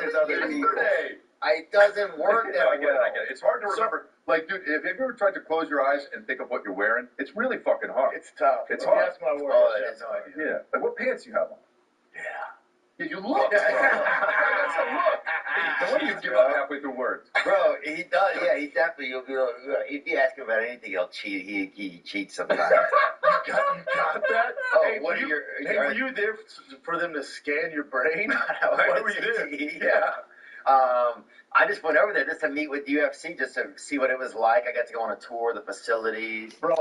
There's other people. Yesterday. It doesn't work that I get it. well. I get it. It's hard to remember. Like, dude, if you ever tried to close your eyes and think of what you're wearing, it's really fucking hard. It's tough. It's hard. That's my word. Oh, it is hard. Yeah. Like, what pants you have on? Yeah. Yeah, you look. That's a look. No wonder you give up halfway through words. Bro, he does. Yeah, he definitely. If you ask him about anything, he'll cheat. He cheats sometimes. You got that? Oh, hey, what are your? were you there for them to scan your brain? Why were you there? Yeah. I just went over there just to meet with UFC, just to see what it was like. I got to go on a tour of the facilities. Bro,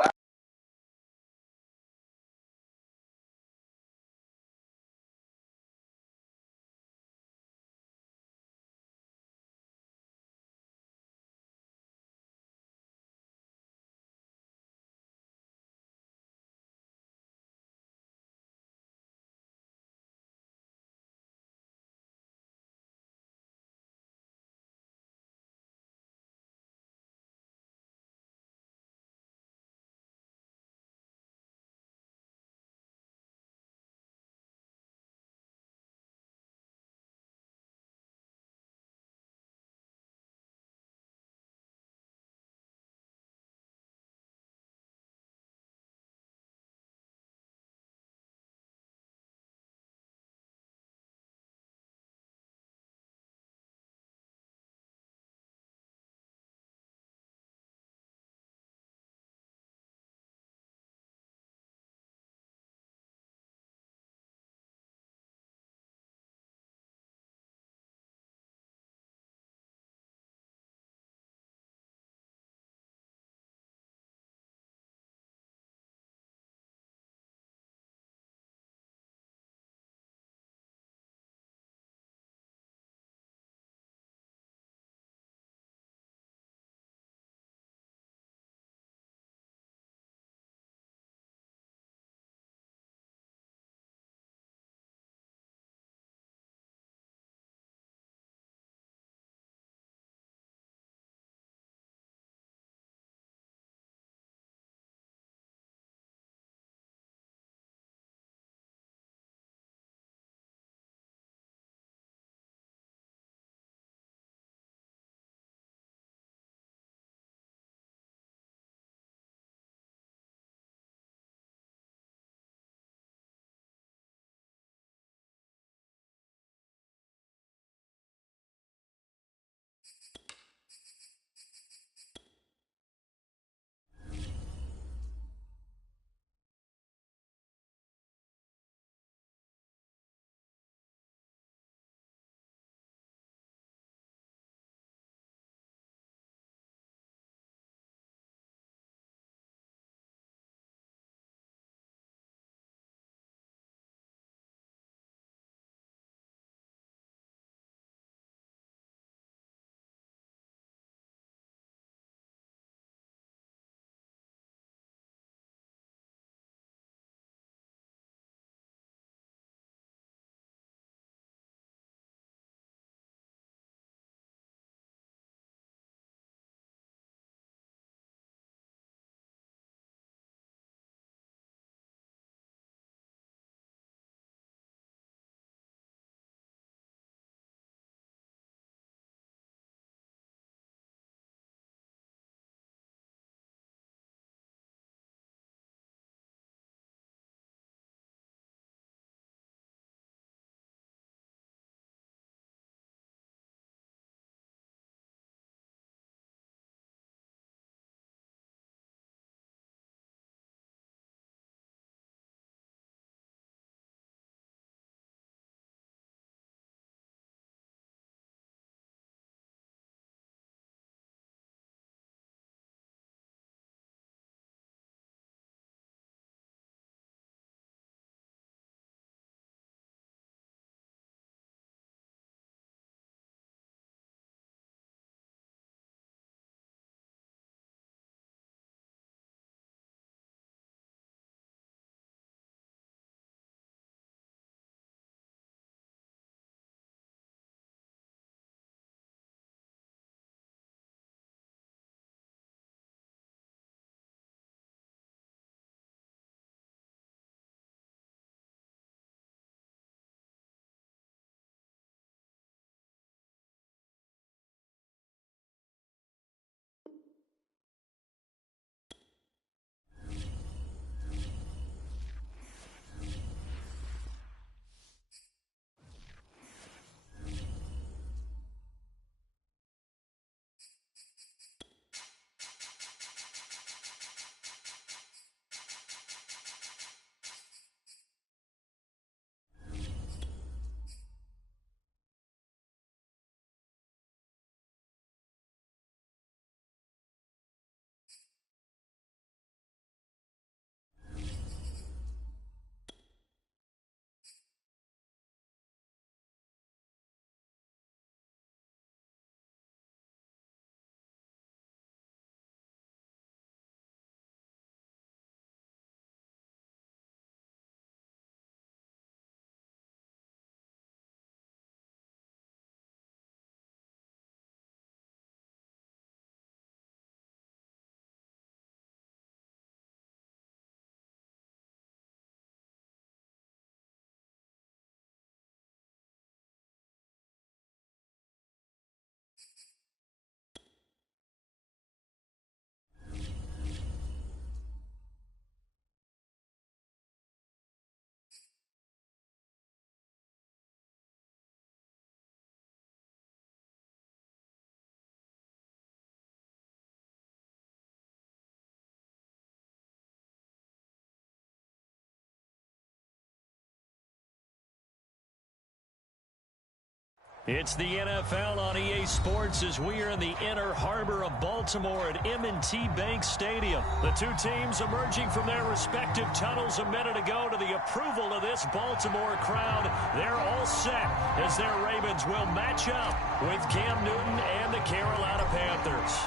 It's the NFL on EA Sports as we are in the inner harbor of Baltimore at M&T Bank Stadium. The two teams emerging from their respective tunnels a minute ago to the approval of this Baltimore crowd. They're all set as their Ravens will match up with Cam Newton and the Carolina Panthers.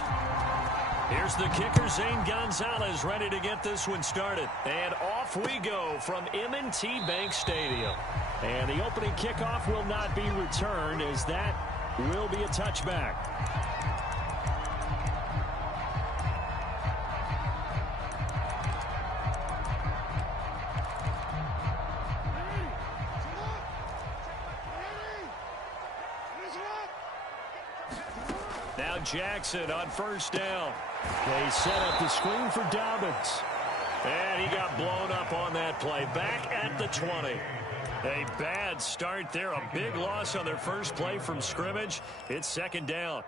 Here's the kicker, Zane Gonzalez, ready to get this one started. And off we go from M&T Bank Stadium. And the opening kickoff will not be returned as that will be a touchback. Now Jackson on first down. They set up the screen for Dobbins. And he got blown up on that play. Back at the 20. A bad start there. A big loss on their first play from scrimmage. It's second down.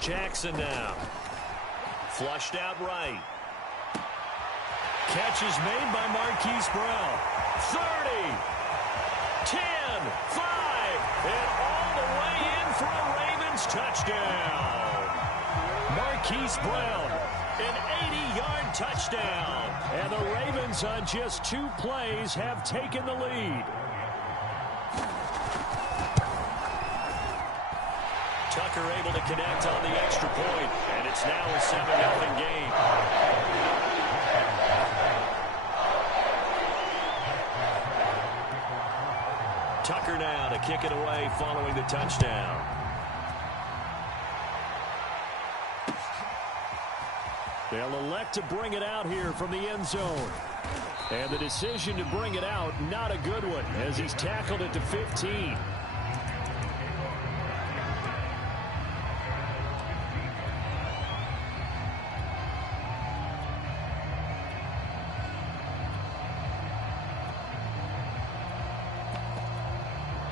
Jackson now. Flushed out right. Catch is made by Marquise Brown. 30, 10, 5, and all the way in for a Ravens touchdown. Marquise Brown, an 80-yard touchdown. And the Ravens on just 2 plays have taken the lead. Tucker able to connect on the extra point, and it's now a 7-0 game. Tucker now to kick it away following the touchdown. They'll elect to bring it out here from the end zone. And the decision to bring it out, not a good one, as he's tackled it to 15.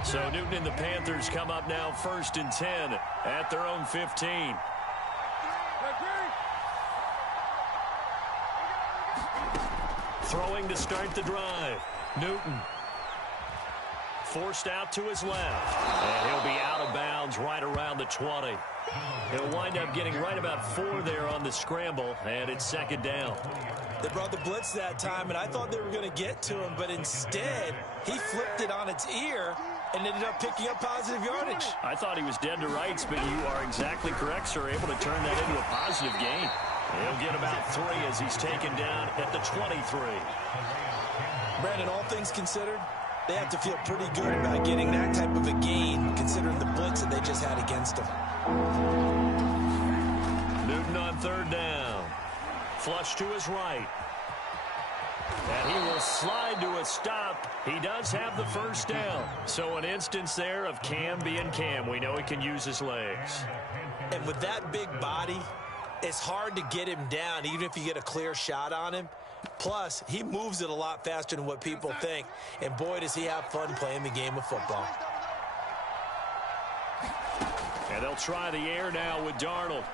So Newton and the Panthers come up now 1st and 10 at their own 15. Throwing to start the drive. Newton. Forced out to his left. And he'll be out of bounds right around the 20. He'll wind up getting right about 4 there on the scramble, and it's second down. They brought the blitz that time, and I thought they were going to get to him, but instead, he flipped it on its ear and ended up picking up positive yardage. I thought he was dead to rights, but you are exactly correct, sir. Able to turn that into a positive gain. He'll get about 3 as he's taken down at the 23. Brandon, all things considered, they have to feel pretty good about getting that type of a gain, considering the blitz that they just had against them. Newton on 3rd down. Flush to his right. And he will slide to a stop. He does have the first down. So an instance there of Cam being Cam. We know he can use his legs. And with that big body, it's hard to get him down, even if you get a clear shot on him. Plus, he moves it a lot faster than what people think. And boy, does he have fun playing the game of football. And they'll try the air now with Darnold.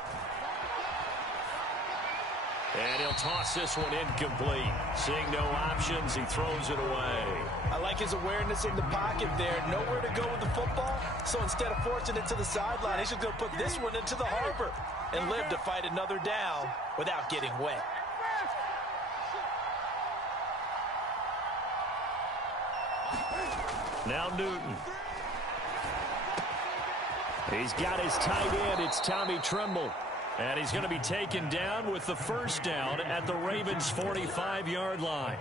And he'll toss this one incomplete. Seeing no options, he throws it away. I like his awareness in the pocket there. Nowhere to go with the football. So instead of forcing it to the sideline, he's just going to put this one into the harbor and live to fight another down without getting wet. Now Newton. He's got his tight end. It's Tommy Tremble. And he's going to be taken down with the first down at the Ravens' 45-yard line.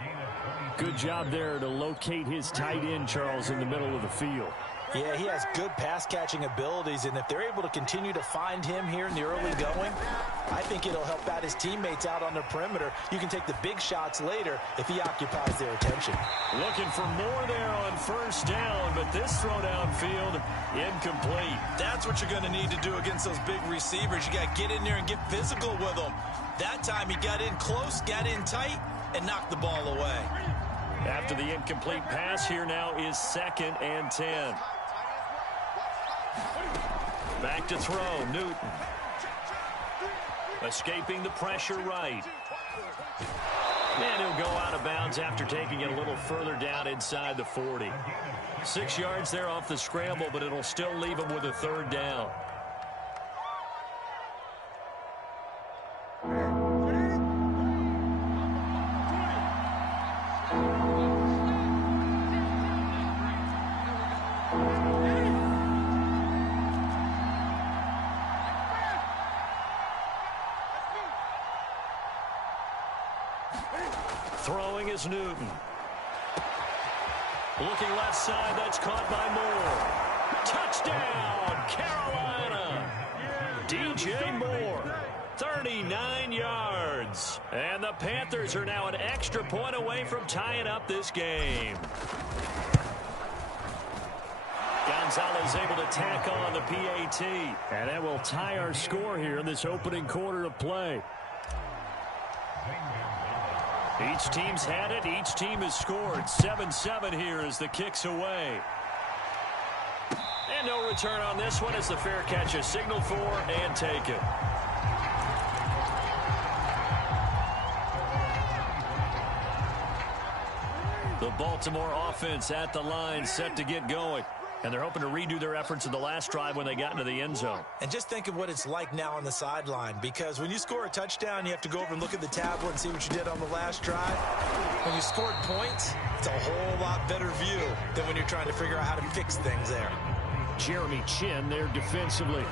Good job there to locate his tight end, Charles, in the middle of the field. Yeah, he has good pass-catching abilities, and if they're able to continue to find him here in the early going, I think it'll help out his teammates out on the perimeter. You can take the big shots later if he occupies their attention. Looking for more there on first down, but this throw downfield incomplete. That's what you're going to need to do against those big receivers. You got to get in there and get physical with them. That time he got in close, got in tight, and knocked the ball away. After the incomplete pass, here now is 2nd and 10. Back to throw, Newton. Escaping the pressure right. And he'll go out of bounds after taking it a little further down inside the 40. 6 yards there off the scramble, but it'll still leave him with a third down. Throwing is Newton. Looking left side, that's caught by Moore. Touchdown, Carolina. DJ Moore, 39 yards. And the Panthers are now an extra point away from tying up this game. Gonzalez able to tack on the PAT. And that will tie our score here in this opening quarter of play. Each team's had it. Each team has scored. 7-7 here as the kick's away. And no return on this one as the fair catch is signaled for and taken. The Baltimore offense at the line set to get going. And they're hoping to redo their efforts in the last drive when they got into the end zone. And just think of what it's like now on the sideline, because when you score a touchdown, you have to go over and look at the tablet and see what you did on the last drive. When you scored points, it's a whole lot better view than when you're trying to figure out how to fix things there. Jeremy Chin there defensively.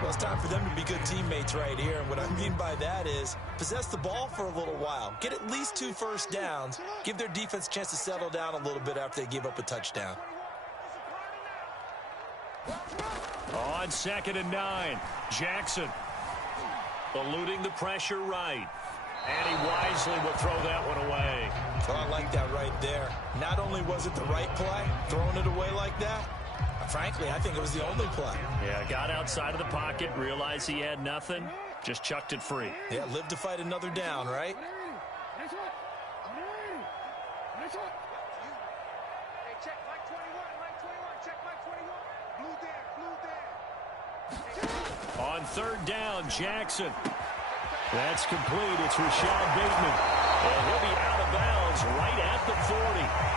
Well, it's time for them to be good teammates right here. And what I mean by that is possess the ball for a little while. Get at least 2 first downs. Give their defense a chance to settle down a little bit after they give up a touchdown. On 2nd and 9, Jackson eluding the pressure right. And he wisely would throw that one away. Oh, I like that right there. Not only was it the right play, throwing it away like that, frankly, I think it was the only play. Yeah, got outside of the pocket, realized he had nothing, just chucked it free. Yeah, live to fight another down, right? On 3rd down, Jackson. That's complete. It's Rashad Bateman. And he'll be out of bounds right at the 40.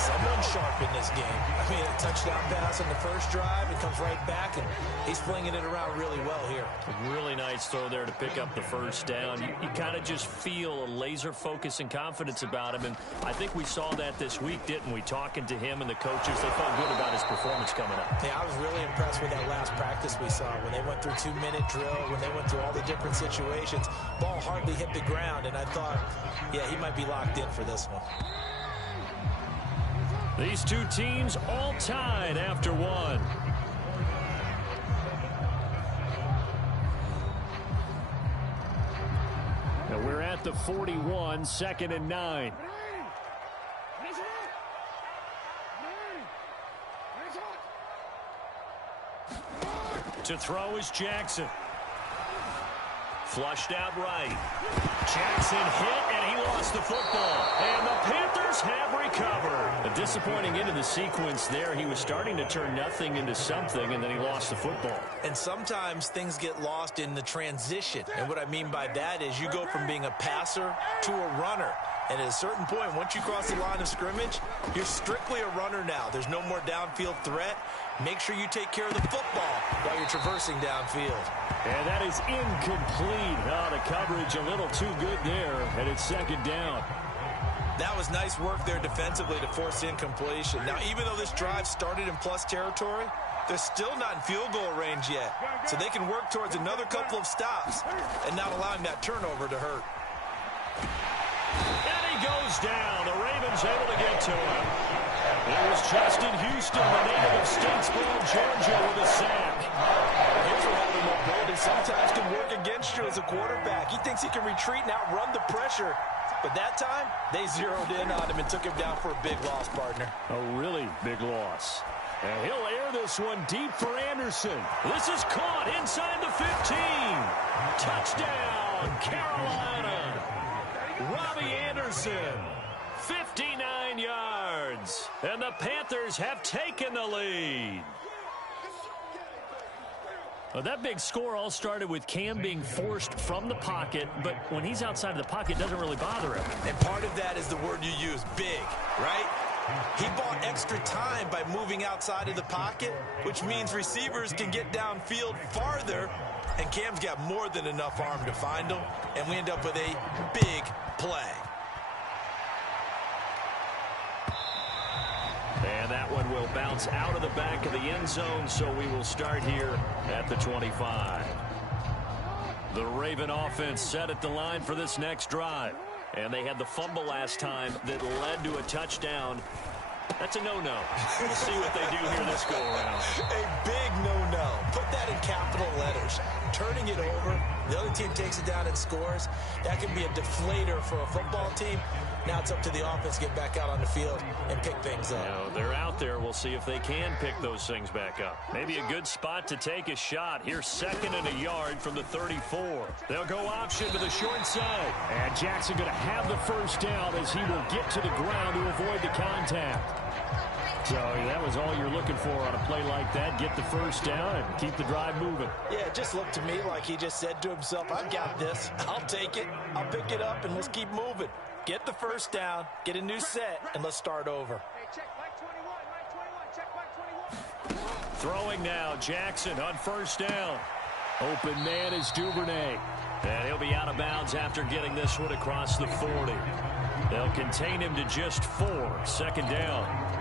Someone sharp in this game. I mean, a touchdown pass on the first drive. It comes right back, and he's flinging it around really well here. A really nice throw there to pick up the first down. You kind of just feel a laser focus and confidence about him, and I think we saw that this week, didn't we? Talking to him and the coaches, they felt good about his performance coming up. Yeah, I was really impressed with that last practice we saw when they went through 2-minute drill, when they went through all the different situations. Ball hardly hit the ground, and I thought, yeah, he might be locked in for this one. These two teams all tied after one. Now we're at the 41, 2nd and 9. To throw is Jackson. Flushed out right. Jackson hit, and he lost the football. And the Panthers have recovered. A disappointing end of the sequence there. He was starting to turn nothing into something, and then he lost the football. And sometimes things get lost in the transition. And what I mean by that is you go from being a passer to a runner. And at a certain point, once you cross the line of scrimmage, you're strictly a runner now. There's no more downfield threat. Make sure you take care of the football while you're traversing downfield. And that is incomplete. Oh, the coverage a little too good there, and it's 2nd down. That was nice work there defensively to force incompletion. Now, even though this drive started in plus territory, they're still not in field goal range yet. So they can work towards another couple of stops and not allowing that turnover to hurt. And he goes down. The Ravens able to get to him. It was Justin Houston, the native of Statesboro, Georgia, with a sack. Here's where having mobility sometimes can work against you as a quarterback. He thinks he can retreat and outrun the pressure. But that time, they zeroed in on him and took him down for a big loss, partner. A really big loss. And he'll air this one deep for Anderson. This is caught inside the 15. Touchdown, Carolina. Robbie Anderson, 59 yards. And the Panthers have taken the lead. Well, that big score all started with Cam being forced from the pocket, but when he's outside of the pocket, it doesn't really bother him. And part of that is the word you use, big, right? He bought extra time by moving outside of the pocket, which means receivers can get downfield farther, and Cam's got more than enough arm to find him, and we end up with a big play. And that one will bounce out of the back of the end zone, so we will start here at the 25. The Raven offense set at the line for this next drive. And they had the fumble last time that led to a touchdown. That's a no-no. We'll see what they do here this go-around. A big no-no. Put that in capital letters. Turning it over, the other team takes it down and scores. That can be a deflator for a football team. Now it's up to the offense to get back out on the field and pick things up. You know, they're out there. We'll see if they can pick those things back up. Maybe a good spot to take a shot. Here's 2nd and a yard from the 34. They'll go option to the short side. And Jackson going to have the first down as he will get to the ground to avoid the contact. So that was all you're looking for on a play like that. Get the first down and keep the drive moving. Yeah, it just looked to me like he just said to himself, I've got this. I'll take it. I'll pick it up, and let's keep moving. Get the first down, get a new set, and let's start over. Throwing now, Jackson on first down. Open man is Duvernay. And he'll be out of bounds after getting this one across the 40. They'll contain him to just 4. 2nd down.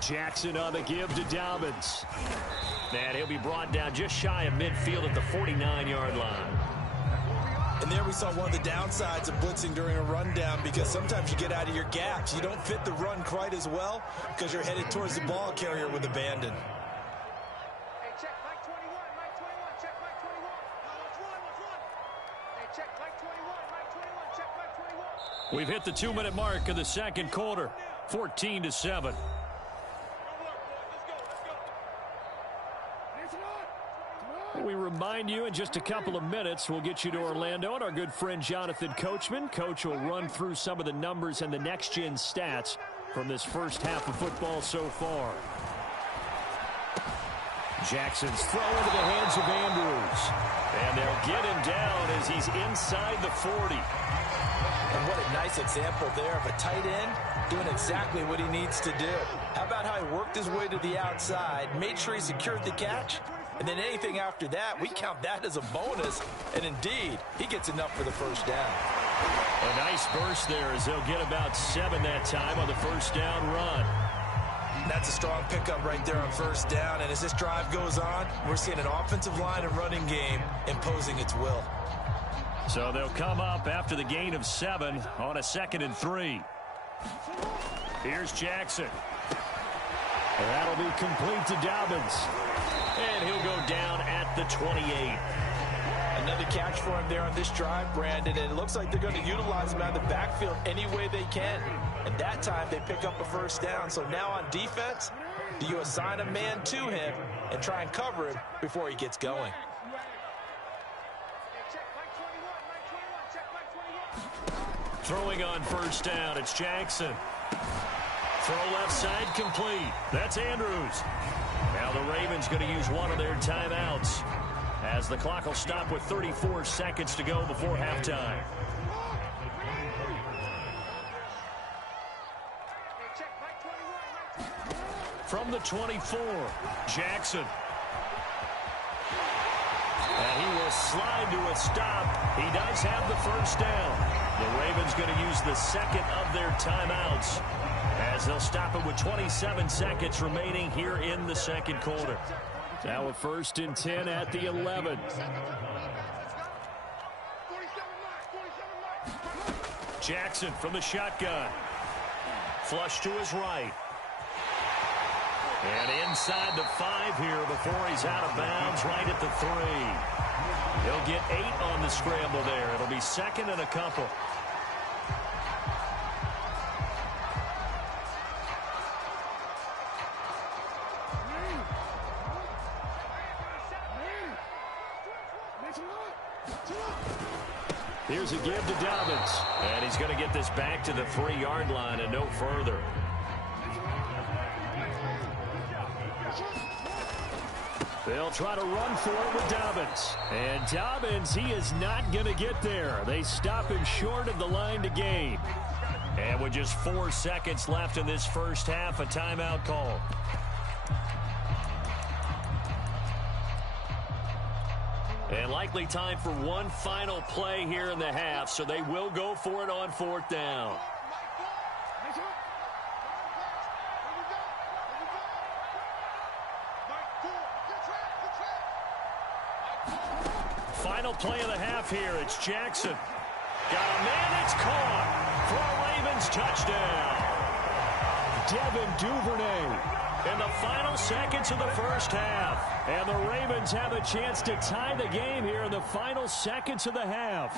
Jackson on the give to Dobbins. And he'll be brought down just shy of midfield at the 49-yard line. And there we saw one of the downsides of blitzing during a rundown, because sometimes you get out of your gaps. You don't fit the run quite as well because you're headed towards the ball carrier with abandon. We've hit the 2-minute mark of the second quarter. 14-7. We remind you in just a couple of minutes we'll get you to Orlando and our good friend Jonathan Coachman. Coach will run through some of the numbers and the next-gen stats from this first half of football so far. Jackson's throw into the hands of Andrews. And they'll get him down as he's inside the 40. And what a nice example there of a tight end doing exactly what he needs to do. How about how he worked his way to the outside, made sure he secured the catch, and then anything after that, we count that as a bonus. And indeed, he gets enough for the first down. A nice burst there as they'll get about 7 that time on the first down run. That's a strong pickup right there on first down. And as this drive goes on, we're seeing an offensive line and running game imposing its will. So they'll come up after the gain of 7 on a 2nd and 3. Here's Jackson. And that'll be complete to Dobbins. And he'll go down at the 28. Another catch for him there on this drive, Brandon, and it looks like they're going to utilize him out of the backfield any way they can. And that time they pick up a first down. So now on defense, do you assign a man to him and try and cover him before he gets going? Throwing on first down, it's Jackson. Throw left side complete. That's Andrews. Now the Ravens going to use one of their timeouts as the clock will stop with 34 seconds to go before halftime. From the 24, Jackson. And he will slide to a stop. He does have the first down. The Ravens going to use the second of their timeouts as they'll stop it with 27 seconds remaining here in the second quarter. Now a 1st and 10 at the 11. Jackson from the shotgun. Flush to his right. And inside the 5 here before he's out of bounds right at the 3. He'll get 8 on the scramble there. It'll be 2nd and a couple. Here's a give to Dobbins. And he's going to get this back to the 3-yard line and no further. They'll try to run for it with Dobbins. And Dobbins, he is not going to get there. They stop him short of the line to gain. And with just 4 seconds left in this first half, a timeout call. And likely time for one final play here in the half, so they will go for it on 4th down. Final play of the half here. It's Jackson. Got a man, it's caught for a Ravens touchdown. Devin Duvernay in the final seconds of the first half. And the Ravens have a chance to tie the game here in the final seconds of the half.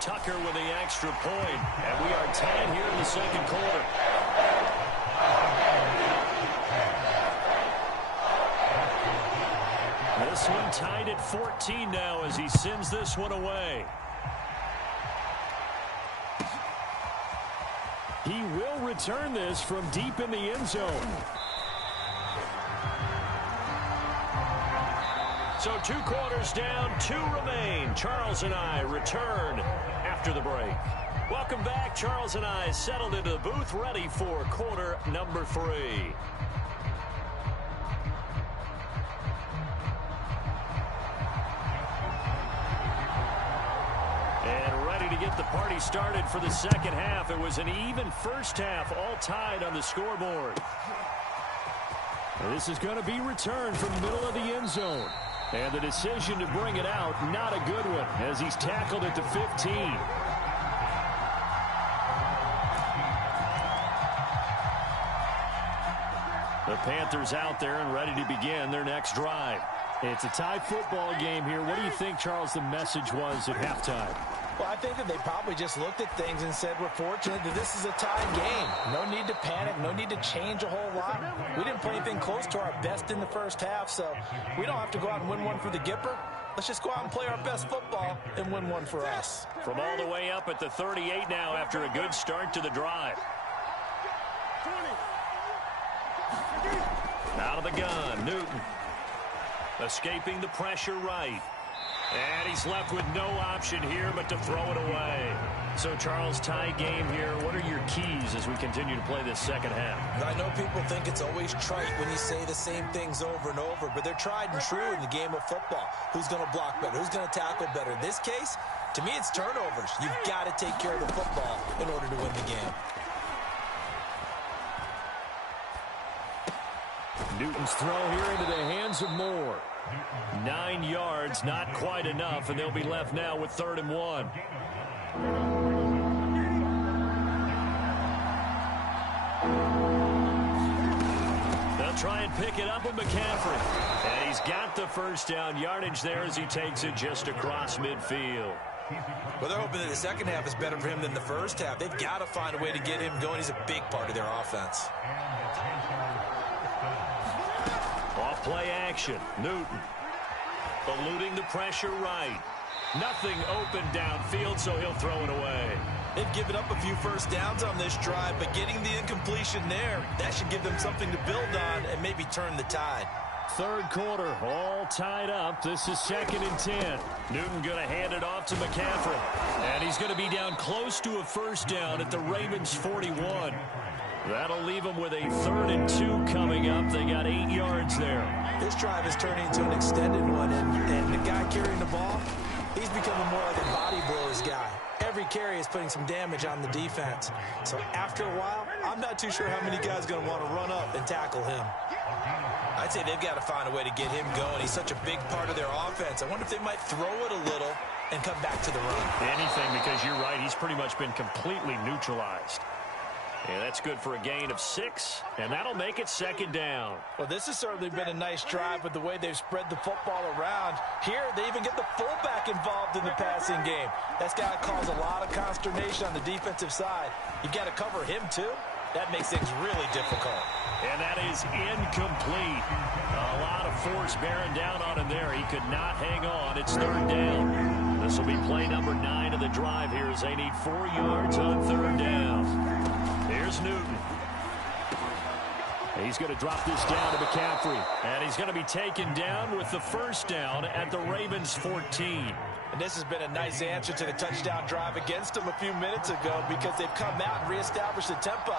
Tucker with the extra point. And we are tied here in the second quarter. This one tied at 14 now as he sends this one away. He will return this from deep in the end zone. So 2 quarters down, 2 remain. Charles and I return after the break. Welcome back. Charles and I settled into the booth, ready for quarter number 3. And ready to get the party started for the second half. It was an even first half, all tied on the scoreboard. This is going to be returned from the middle of the end zone. And the decision to bring it out, not a good one, as he's tackled at the 15. The Panthers out there and ready to begin their next drive. It's a tie football game here. What do you think, Charles, the message was at halftime? Well, I think that they probably just looked at things and said, we're fortunate that this is a tied game. No need to panic. No need to change a whole lot. We didn't play anything close to our best in the first half, so we don't have to go out and win one for the Gipper. Let's just go out and play our best football and win one for us. From all the way up at the 38 now after a good start to the drive. Out of the gun, Newton. Escaping the pressure right. And he's left with no option here but to throw it away. So, Charles, tie game here. What are your keys as we continue to play this second half? I know people think it's always trite when you say the same things over and over, but they're tried and true in the game of football. Who's going to block better? Who's going to tackle better? In this case, to me, it's turnovers. You've got to take care of the football in order to win the game. Newton's throw here into the hands of Moore. 9 yards, not quite enough, and they'll be left now with 3rd and 1. They'll try and pick it up with McCaffrey. And he's got the first down yardage there as he takes it just across midfield. Well, they're hoping that the second half is better for him than the first half. They've got to find a way to get him going. He's a big part of their offense. Off play action. Newton eluding the pressure right. Nothing open downfield, so he'll throw it away. They've given up a few first downs on this drive, but getting the incompletion there, that should give them something to build on and maybe turn the tide. 3rd quarter, all tied up. This is 2nd and 10. Newton going to hand it off to McCaffrey. And he's going to be down close to a first down at the Ravens 41. That'll leave them with a 3rd and 2 coming up. They got 8 yards there. This drive is turning into an extended one, and the guy carrying the ball, he's becoming more like a body blows guy. Every carry is putting some damage on the defense. So after a while, I'm not too sure how many guys are going to want to run up and tackle him. I'd say they've got to find a way to get him going. He's such a big part of their offense. I wonder if they might throw it a little and come back to the run. Anything, because you're right, he's pretty much been completely neutralized. And that's good for a gain of 6, and that'll make it 2nd down. Well, this has certainly been a nice drive with the way they've spread the football around. Here, they even get the fullback involved in the passing game. That's got to cause a lot of consternation on the defensive side. You've got to cover him, too. That makes things really difficult. And that is incomplete. A lot of force bearing down on him there. He could not hang on. It's third down. This will be play number 9 of the drive here as they need 4 yards on third down. Here's Newton. He's going to drop this down to McCaffrey. And he's going to be taken down with the first down at the Ravens 14. And this has been a nice answer to the touchdown drive against them a few minutes ago because they've come out and reestablished the tempo.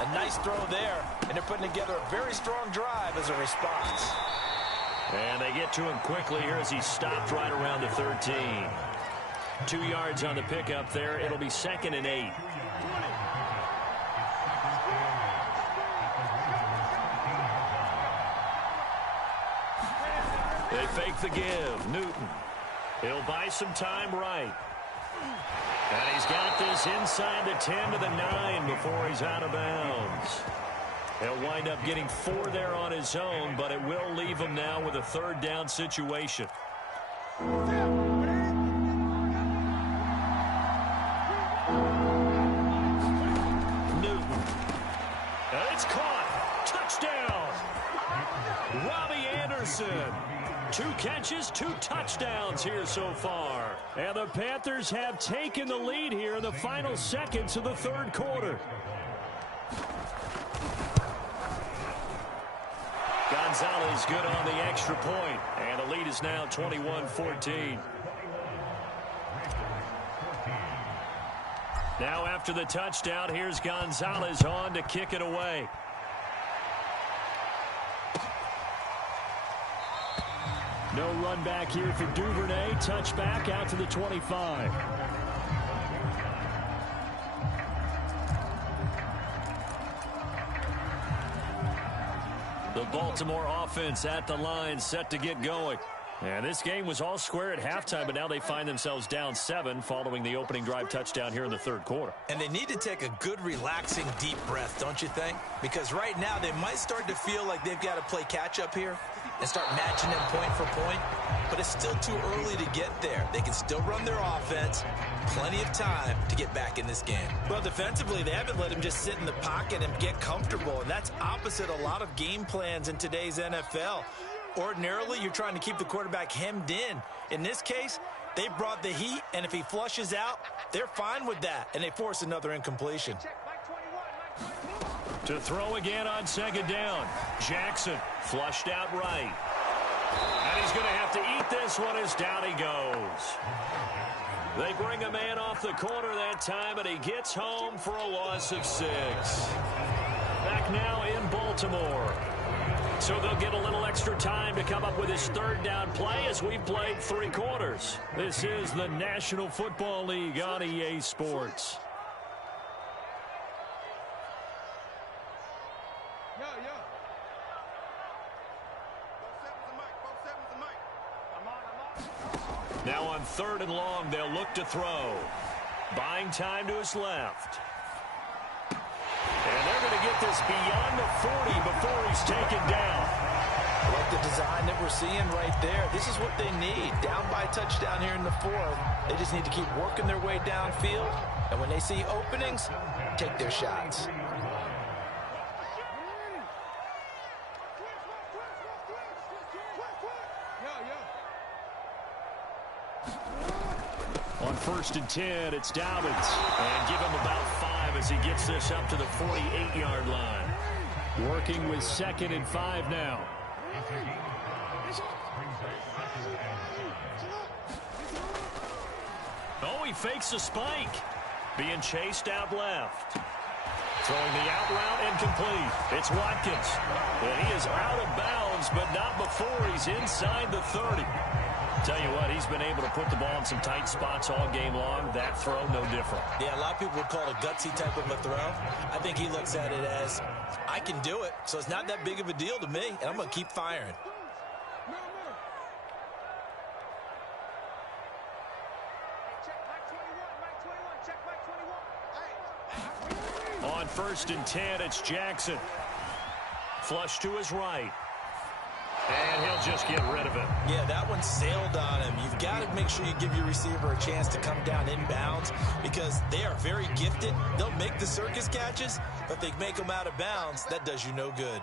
A nice throw there, and they're putting together a very strong drive as a response. And they get to him quickly here as he stopped right around the 13. 2 yards on the pickup there. It'll be 2nd and 8. They fake the give. Newton. He'll buy some time right. And he's got this inside the 10 to the 9 before he's out of bounds. He'll wind up getting 4 there on his own, but it will leave him now with a third down situation. Newton. And it's caught. Touchdown. Robbie Anderson. 2 catches, 2 touchdowns here so far. And the Panthers have taken the lead here in the final seconds of the third quarter. Gonzalez good on the extra point. And the lead is now 21-14. Now after the touchdown, here's Gonzalez on to kick it away. No run back here for Duvernay. Touchback out to the 25. The Baltimore offense at the line, set to get going. And this game was all square at halftime, but now they find themselves down 7 following the opening drive touchdown here in the third quarter. And they need to take a good, relaxing, deep breath, don't you think? Because right now they might start to feel like they've got to play catch-up here and start matching them point for point. But it's still too early to get there. They can still run their offense. Plenty of time to get back in this game. Well, defensively, they haven't let him just sit in the pocket and get comfortable. And that's opposite a lot of game plans in today's NFL. Ordinarily, you're trying to keep the quarterback hemmed in. In this case, they brought the heat, and if he flushes out, they're fine with that, and they force another incompletion. To throw again on second down. Jackson flushed out right. And he's going to have to eat this one as down he goes. They bring a man off the corner that time, and he gets home for a loss of 6. Back now in Baltimore. So they'll get a little extra time to come up with his third down play as we've played 3 quarters. This is the National Football League on EA Sports. Now on 3rd and long, they'll look to throw. Buying time to his left. And they're going to get this beyond the 40 before he's taken down. I like the design that we're seeing right there. This is what they need. Down by touchdown here in the 4th. They just need to keep working their way downfield. And when they see openings, take their shots. On 1st and 10, it's Dobbins. And give him about 5 as he gets this up to the 48-yard line. Working with 2nd and 5 now. Oh, he fakes a spike. Being chased out left. Throwing the out route incomplete. It's Watkins. And he is out of bounds, but not before he's inside the 30. Tell you what, he's been able to put the ball in some tight spots all game long. That throw, no different. Yeah, a lot of people would call it a gutsy type of a throw. I think he looks at it as, I can do it, so it's not that big of a deal to me, and I'm going to keep firing. On 1st and 10, it's Jackson. Flush to his right. And he'll just get rid of it. Yeah, that one sailed on him. You've got to make sure you give your receiver a chance to come down inbounds because they are very gifted. They'll make the circus catches, but if they make them out of bounds, that does you no good.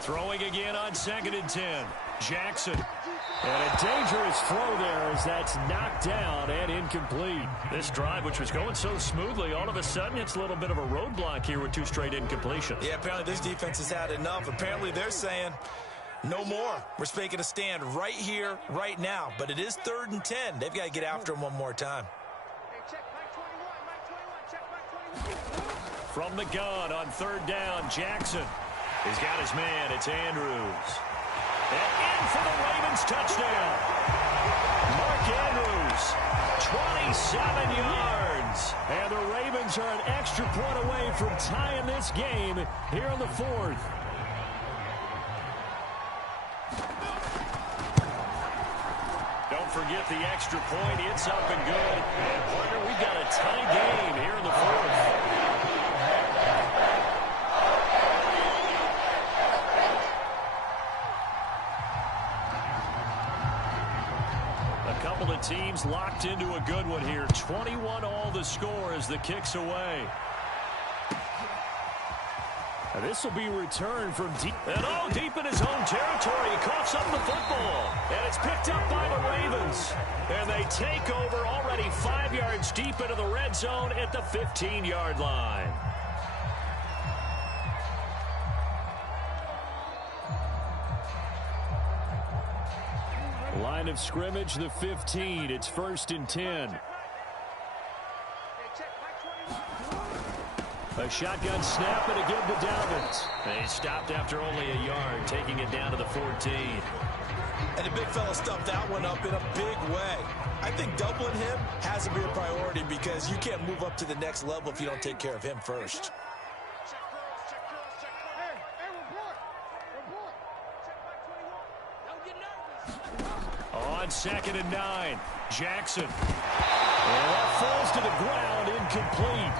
Throwing again on 2nd and 10. Jackson. And a dangerous throw there as that's knocked down and incomplete. This drive, which was going so smoothly, all of a sudden it's a little bit of a roadblock here with 2 straight incompletions. Yeah, apparently this defense has had enough. Apparently they're saying, no more. We're making a stand right here, right now. But it is 3rd and 10. They've got to get after him one more time. From the gun on 3rd down, Jackson. He's got his man. It's Andrews. And in for the Ravens touchdown. Mark Andrews, 27 yards. And the Ravens are an extra point away from tying this game here in the 4th. Don't forget the extra point. It's up and good. And partner, we've got a tie game here in the 4th. Couple of teams locked into a good one here. 21 all the score as the kick's away. And this will be returned from deep. And deep in his own territory. He coughs up the football. And it's picked up by the Ravens. And they take over already 5 yards deep into the red zone at the 15-yard line. Line of scrimmage, the 15. It's 1st and 10. A shotgun snap and a give to Dobbins. They stopped after only a yard, taking it down to the 14. And the big fella stuffed that one up in a big way. I think doubling him has to be a priority because you can't move up to the next level if you don't take care of him first. On 2nd and 9, Jackson. And that falls to the ground, incomplete.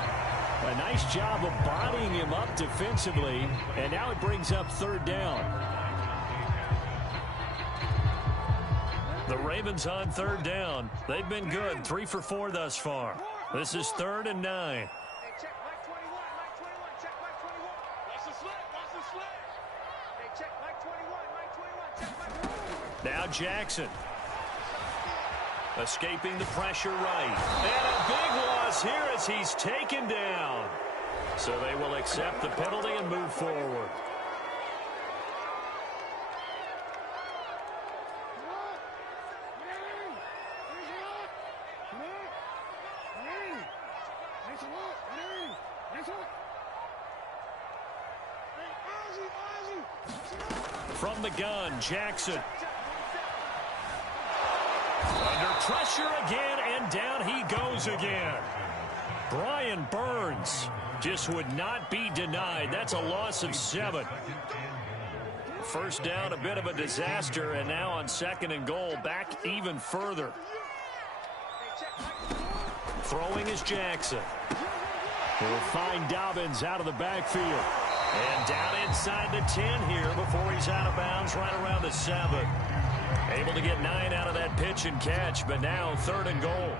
A nice job of bodying him up defensively, and now it brings up 3rd down. The Ravens on 3rd down. They've been good, 3 for 4 thus far. This is 3rd and 9. Now Jackson. Escaping the pressure right. And a big loss here as he's taken down. So they will accept the penalty and move forward. From the gun, Jackson. Under pressure again, and down he goes again. Brian Burns just would not be denied. That's a loss of 7. 1st down, a bit of a disaster, and now on 2nd and goal, back even further. Throwing is Jackson. We'll find Dobbins out of the backfield. And down inside the 10 here before he's out of bounds right around the 7. Able to get 9 out of that pitch and catch, but now 3rd and goal.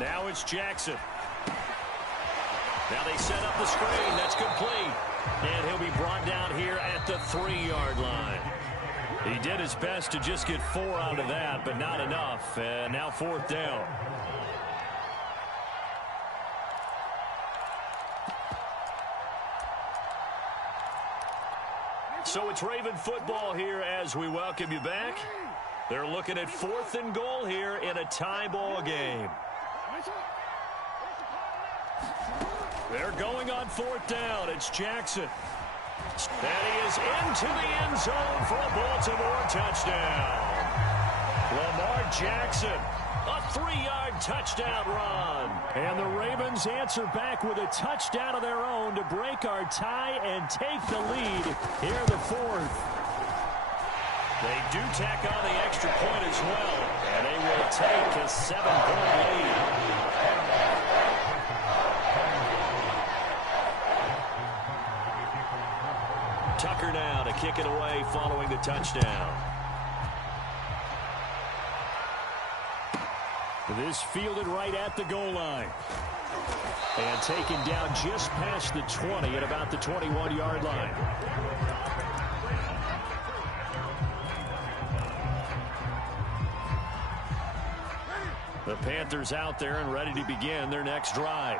Now it's Jackson. Now they set up the screen. That's complete. And he'll be brought down here at the 3-yard line. He did his best to just get 4 out of that, but not enough. And now 4th down. So it's Raven football here as we welcome you back. They're looking at 4th and goal here in a tie ball game. They're going on 4th down. It's Jackson. And he is into the end zone for a Baltimore touchdown. Lamar Jackson, a 3-yard touchdown run. And the Ravens answer back with a touchdown of their own to break our tie and take the lead here in the 4th. They do tack on the extra point as well, and they will take a 7-point lead. Tucker now to kick it away following the touchdown. This fielded right at the goal line. And taken down just past the 20 at about the 21-yard line. The Panthers out there and ready to begin their next drive.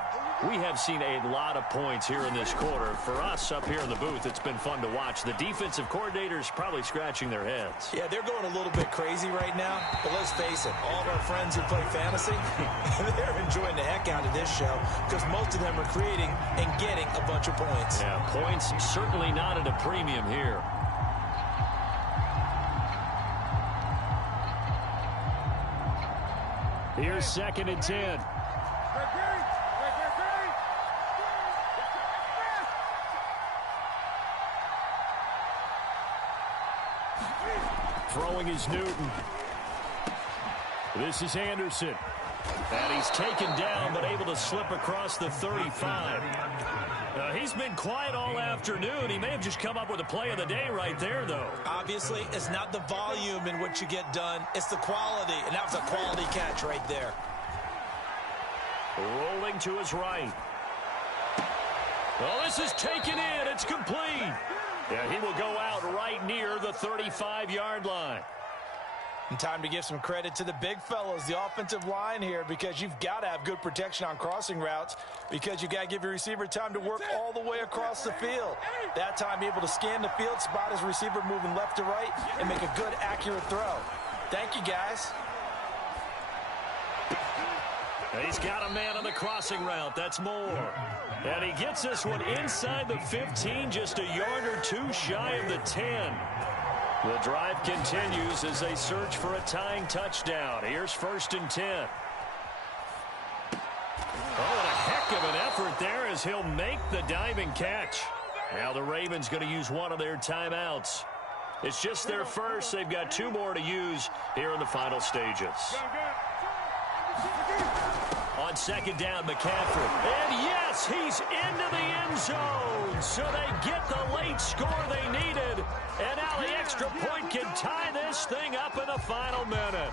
We have seen a lot of points here in this quarter. For us up here in the booth, it's been fun to watch. The defensive coordinators probably scratching their heads. Yeah, they're going a little bit crazy right now. But let's face it, all of our friends who play fantasy, they're enjoying the heck out of this show because most of them are creating and getting a bunch of points. Yeah, points certainly not at a premium here. Here's 2nd and 10. Throwing is Newton. This is Anderson. And he's taken down, but able to slip across the 35. He's been quiet all afternoon. He may have just come up with a play of the day right there, though. Obviously, it's not the volume in which you get done. It's the quality, and that was a quality catch right there. Rolling to his right. Oh, this is taken in. It's complete. Yeah, he will go out right near the 35-yard line. And time to give some credit to the big fellows, the offensive line here, because you've got to have good protection on crossing routes because you've got to give your receiver time to work all the way across the field. That time able to scan the field, spot his receiver moving left to right, and make a good, accurate throw. Thank you, guys. He's got a man on the crossing route. That's Moore. And he gets this one inside the 15, just a yard or two shy of the 10. The drive continues as they search for a tying touchdown. Here's 1st and 10. Oh, and a heck of an effort there as he'll make the diving catch. Now the Ravens going to use one of their timeouts. It's just their first. They've got 2 more to use here in the final stages. On 2nd down, McCaffrey. And yes, he's into the end zone. So they get the late score they needed. And now the extra point can tie this thing up in the final minute.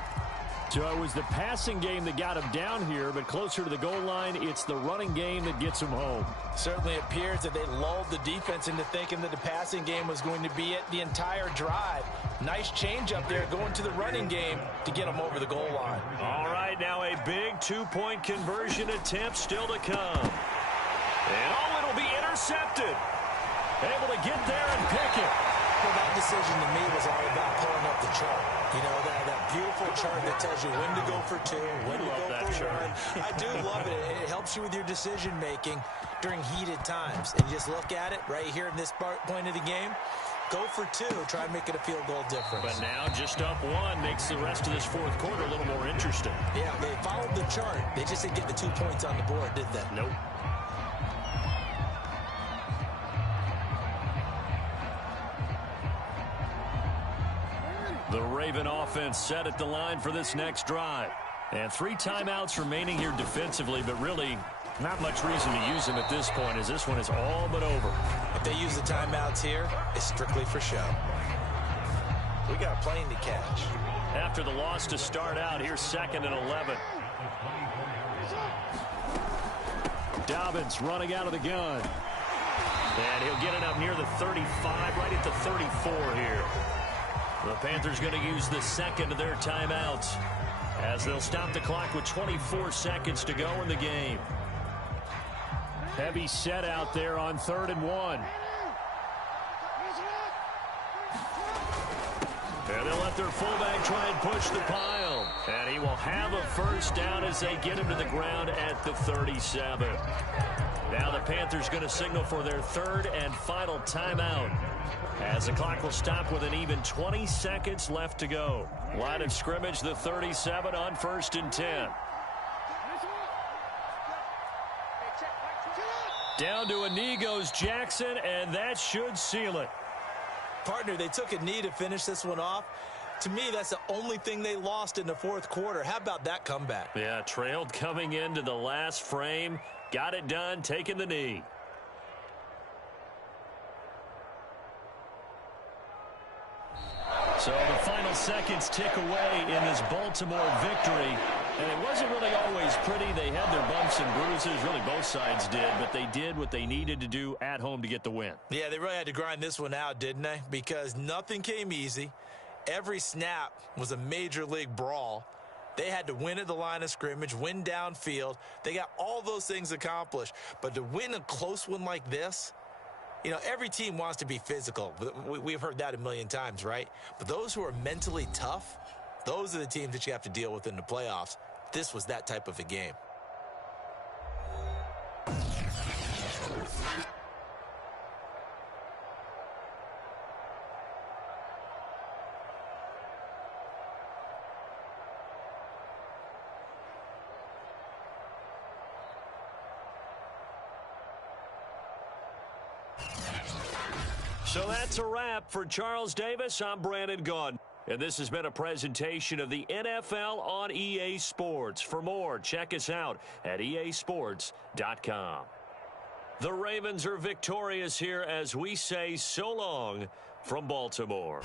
So it was the passing game that got him down here, but closer to the goal line, it's the running game that gets him home. Certainly appears that they lulled the defense into thinking that the passing game was going to be it the entire drive. Nice change up there going to the running game to get him over the goal line. All right, now a big 2-point conversion attempt still to come. And oh, it'll be intercepted. Able to get there and pick it. Well, that decision to me was all about pulling up the chart. You know, that beautiful chart that tells you when to go for 2, when to go for 1. I do love it. It helps you with your decision-making during heated times. And you just look at it right here in this point of the game. Go for 2. Try and make it a field goal difference. But now just up 1 makes the rest of this 4th quarter a little more interesting. Yeah, they followed the chart. They just didn't get the 2 points on the board, did they? Nope. The Raven offense set at the line for this next drive. And 3 timeouts remaining here defensively, but really not much reason to use them at this point as this one is all but over. If they use the timeouts here, it's strictly for show. We got a plane to catch. After the loss to start out, here's 2nd and 11. Dobbins running out of the gun. And he'll get it up near the 35, right at the 34 here. The Panthers going to use the 2nd of their timeouts as they'll stop the clock with 24 seconds to go in the game. Heavy set out there on 3rd and 1. And they'll let their fullback try and push the pile. And he will have a first down as they get him to the ground at the 37. Now the Panthers going to signal for their 3rd and final timeout as the clock will stop with an even 20 seconds left to go. Line of scrimmage, the 37 on 1st and 10. Down to a knee goes Jackson, and that should seal it. Partner, they took a knee to finish this one off. To me, that's the only thing they lost in the fourth quarter. How about that comeback? Yeah, trailed coming into the last frame. Got it done, taking the knee. So the final seconds tick away in this Baltimore victory. And it wasn't really always pretty. They had their bumps and bruises. Really, both sides did. But they did what they needed to do at home to get the win. Yeah, they really had to grind this one out, didn't they? Because nothing came easy. Every snap was a major league brawl. They had to win at the line of scrimmage, win downfield. They got all those things accomplished. But to win a close one like this, you know, every team wants to be physical. We've heard that a million times, right? But those who are mentally tough, those are the teams that you have to deal with in the playoffs. This was that type of a game. So that's a wrap for Charles Davis. I'm Brandon Gaudin. And this has been a presentation of the NFL on EA Sports. For more, check us out at easports.com. The Ravens are victorious here as we say so long from Baltimore.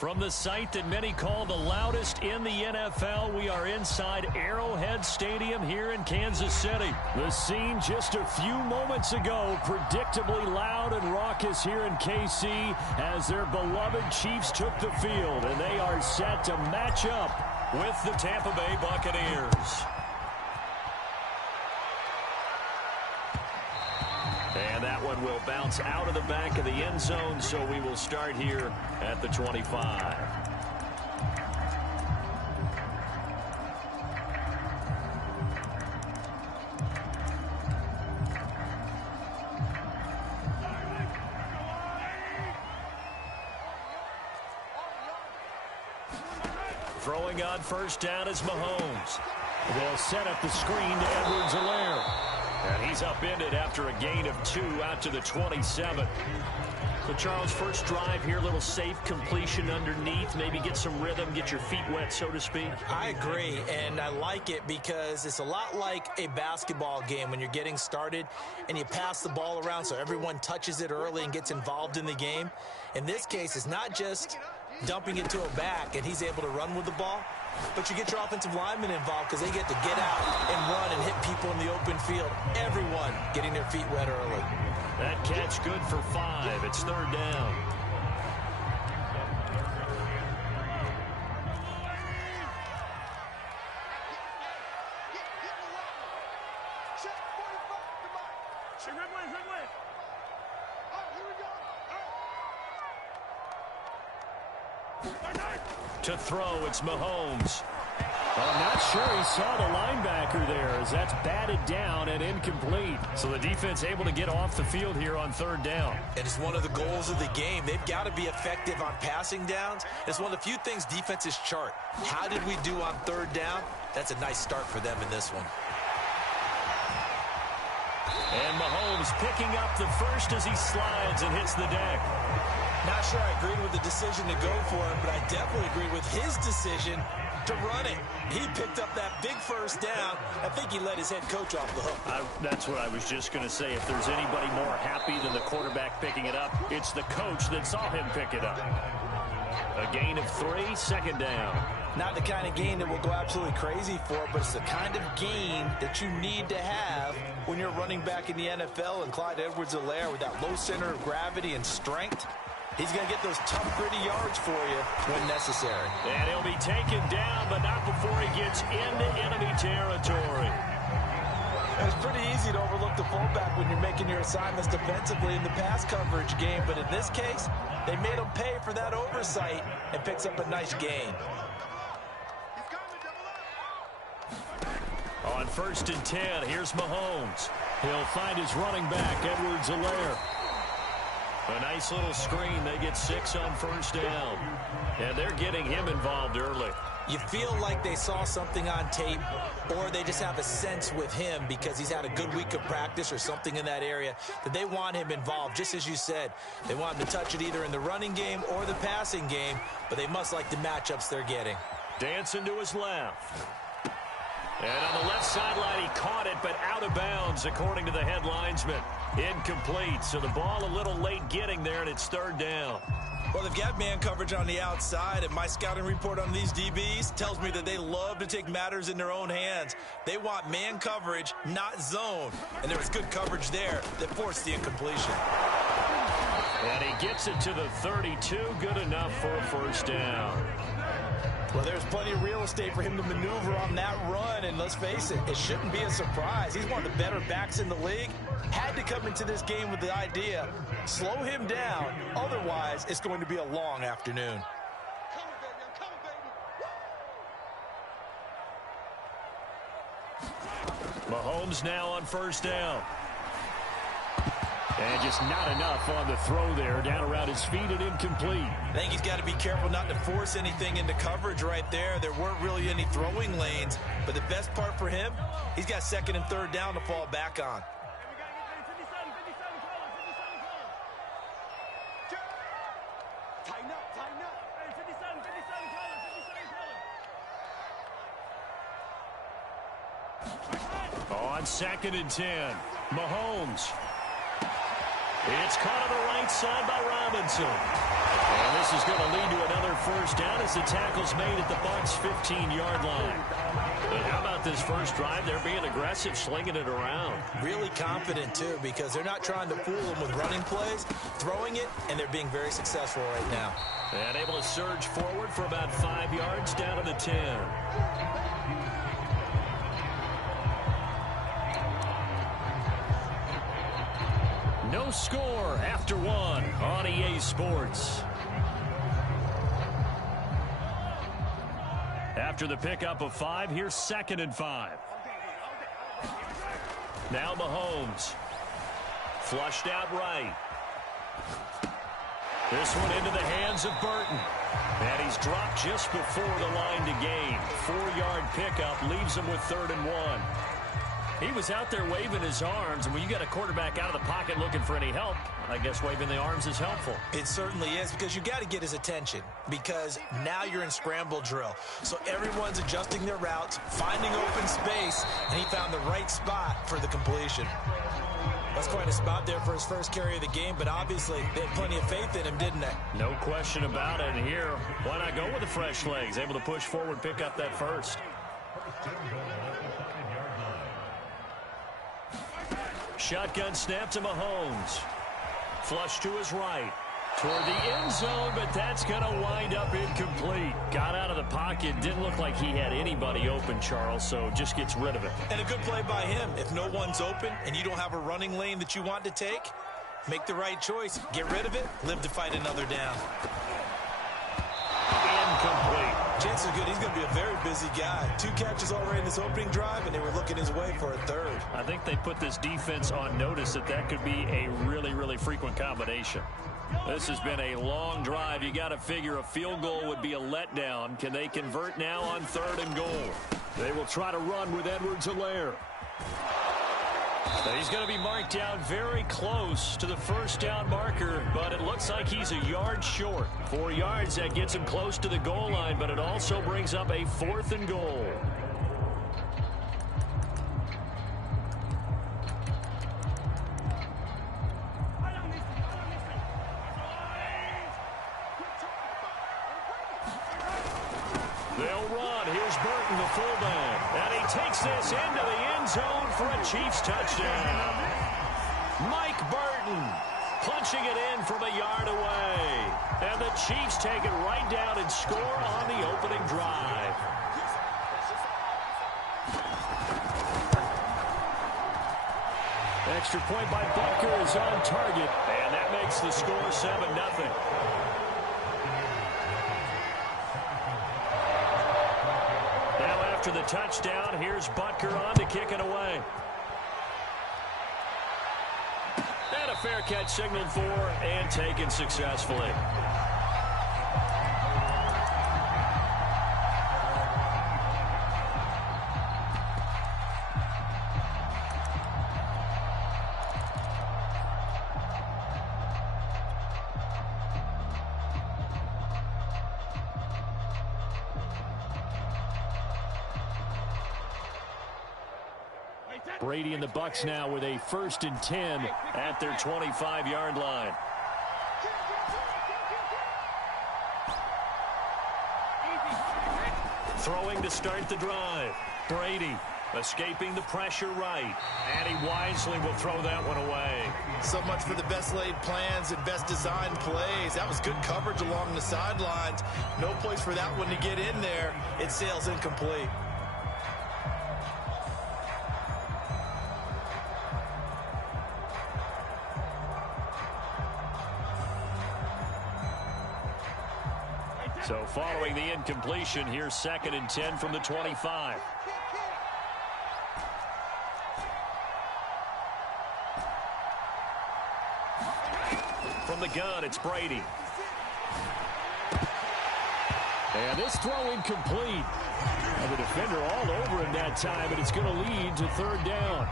From the site that many call the loudest in the NFL, we are inside Arrowhead Stadium here in Kansas City. The scene just a few moments ago, predictably loud and raucous here in KC as their beloved Chiefs took the field, and they are set to match up with the Tampa Bay Buccaneers. And that one will bounce out of the back of the end zone, so we will start here at the 25. Throwing on first down is Mahomes. They'll set up the screen to Edwards-Helaire. And he's upended after a gain of 2 out to the 27. So, Charles, first drive here, little safe completion underneath. Maybe get some rhythm, get your feet wet, so to speak. I agree, and I like it because it's a lot like a basketball game when you're getting started and you pass the ball around so everyone touches it early and gets involved in the game. In this case, it's not just dumping it to a back and he's able to run with the ball, but you get your offensive linemen involved because they get to get out and run and hit people in the open field. Everyone getting their feet wet early. That catch good for 5. It's 3rd down. To throw, it's Mahomes. I'm not sure he saw the linebacker there as that's batted down and incomplete. So the defense able to get off the field here on 3rd down. And it's one of the goals of the game. They've got to be effective on passing downs. It's one of the few things defenses chart. How did we do on 3rd down? That's a nice start for them in this one. And Mahomes picking up the first as he slides and hits the deck. Not sure I agree with the decision to go for it, but I definitely agree with his decision to run it. He picked up that big first down. I think he let his head coach off the hook. That's what I was just going to say. If there's anybody more happy than the quarterback picking it up, it's the coach that saw him pick it up. A gain of 3, 2nd down. Not the kind of gain that we'll go absolutely crazy for, but it's the kind of gain that you need to have when you're running back in the NFL. And Clyde Edwards-Helaire with that low center of gravity and strength, he's going to get those tough, gritty yards for you when necessary. And he'll be taken down, but not before he gets into enemy territory. It's pretty easy to overlook the fullback when you're making your assignments defensively in the pass coverage game, but in this case, they made him pay for that oversight and picks up a nice gain. On 1st and 10, here's Mahomes. He'll find his running back, Edwards-Helaire. A nice little screen. They get 6 on 1st down. And they're getting him involved early. You feel like they saw something on tape, or they just have a sense with him because he's had a good week of practice or something in that area that they want him involved. Just as you said, they want him to touch it either in the running game or the passing game, but they must like the matchups they're getting. Dancing to his left. And on the left sideline, he caught it, but out of bounds, according to the head linesman. Incomplete, so the ball a little late getting there, and it's 3rd down. Well, they've got man coverage on the outside, and my scouting report on these DBs tells me that they love to take matters in their own hands. They want man coverage, not zone. And there was good coverage there that forced the incompletion. And he gets it to the 32, good enough for a 1st down. Well, there's plenty of real estate for him to maneuver on that run, and let's face it, it shouldn't be a surprise. He's one of the better backs in the league. Had to come into this game with the idea, slow him down, otherwise it's going to be a long afternoon. Mahomes now on 1st down. And just not enough on the throw there. Down around his feet and incomplete. I think he's got to be careful not to force anything into coverage right there. There weren't really any throwing lanes. But the best part for him, he's got 2nd and 3rd down to fall back on. On 2nd and 10, Mahomes. It's caught on the right side by Robinson. And this is going to lead to another 1st down as the tackle's made at the Bucs' 15-yard line. But how about this first drive? They're being aggressive, slinging it around. Really confident, too, because they're not trying to fool them with running plays, throwing it, and they're being very successful right now. And able to surge forward for about 5 yards down to the 10. No score after 1 on EA Sports. After the pickup of 5, here's 2nd and 5. Now Mahomes. Flushed out right. This one into the hands of Burton. And he's dropped just before the line to gain. 4-yard pickup leaves him with 3rd and 1. He was out there waving his arms, and when you got a quarterback out of the pocket looking for any help, I guess waving the arms is helpful. It certainly is, because you got to get his attention, because now you're in scramble drill. So everyone's adjusting their routes, finding open space, and he found the right spot for the completion. That's quite a spot there for his first carry of the game, but obviously they had plenty of faith in him, didn't they? No question about it. And here, why not go with the fresh legs? Able to push forward, pick up that first. Shotgun snap to Mahomes. Flush to his right. Toward the end zone, but that's going to wind up incomplete. Got out of the pocket. Didn't look like he had anybody open, Charles, so just gets rid of it. And a good play by him. If no one's open and you don't have a running lane that you want to take, make the right choice. Get rid of it. Live to fight another down. Incomplete. Chances are good he's going to be a very busy guy. 2 catches already in this opening drive, and they were looking his way for a third. I think they put this defense on notice that could be a really, really frequent combination. This has been a long drive. You got to figure a field goal would be a letdown. Can they convert now on 3rd and goal? They will try to run with Edwards-Helaire. He's going to be marked down very close to the first down marker, but it looks like he's a yard short. 4 yards, that gets him close to the goal line, but it also brings up a 4th and goal. They'll run. Here's Burton, the fullback. And he takes this into the end zone for a Chiefs touchdown. Mike Burton punching it in from a yard away. And the Chiefs take it right down and score on the opening drive. Extra point by Butker is on target. And that makes the score 7-0. After the touchdown, here's Butker on to kick it away. And a fair catch signaled for and taken successfully. Brady and the Bucs now with a 1st and 10 at their 25-yard line. Throwing to start the drive. Brady escaping the pressure right. And he wisely will throw that one away. So much for the best laid plans and best designed plays. That was good coverage along the sidelines. No place for that one to get in there. It sails incomplete. So following the incompletion, here's 2nd and 10 from the 25. From the gun, it's Brady. And this throw incomplete. And the defender all over him that time, and it's going to lead to 3rd down.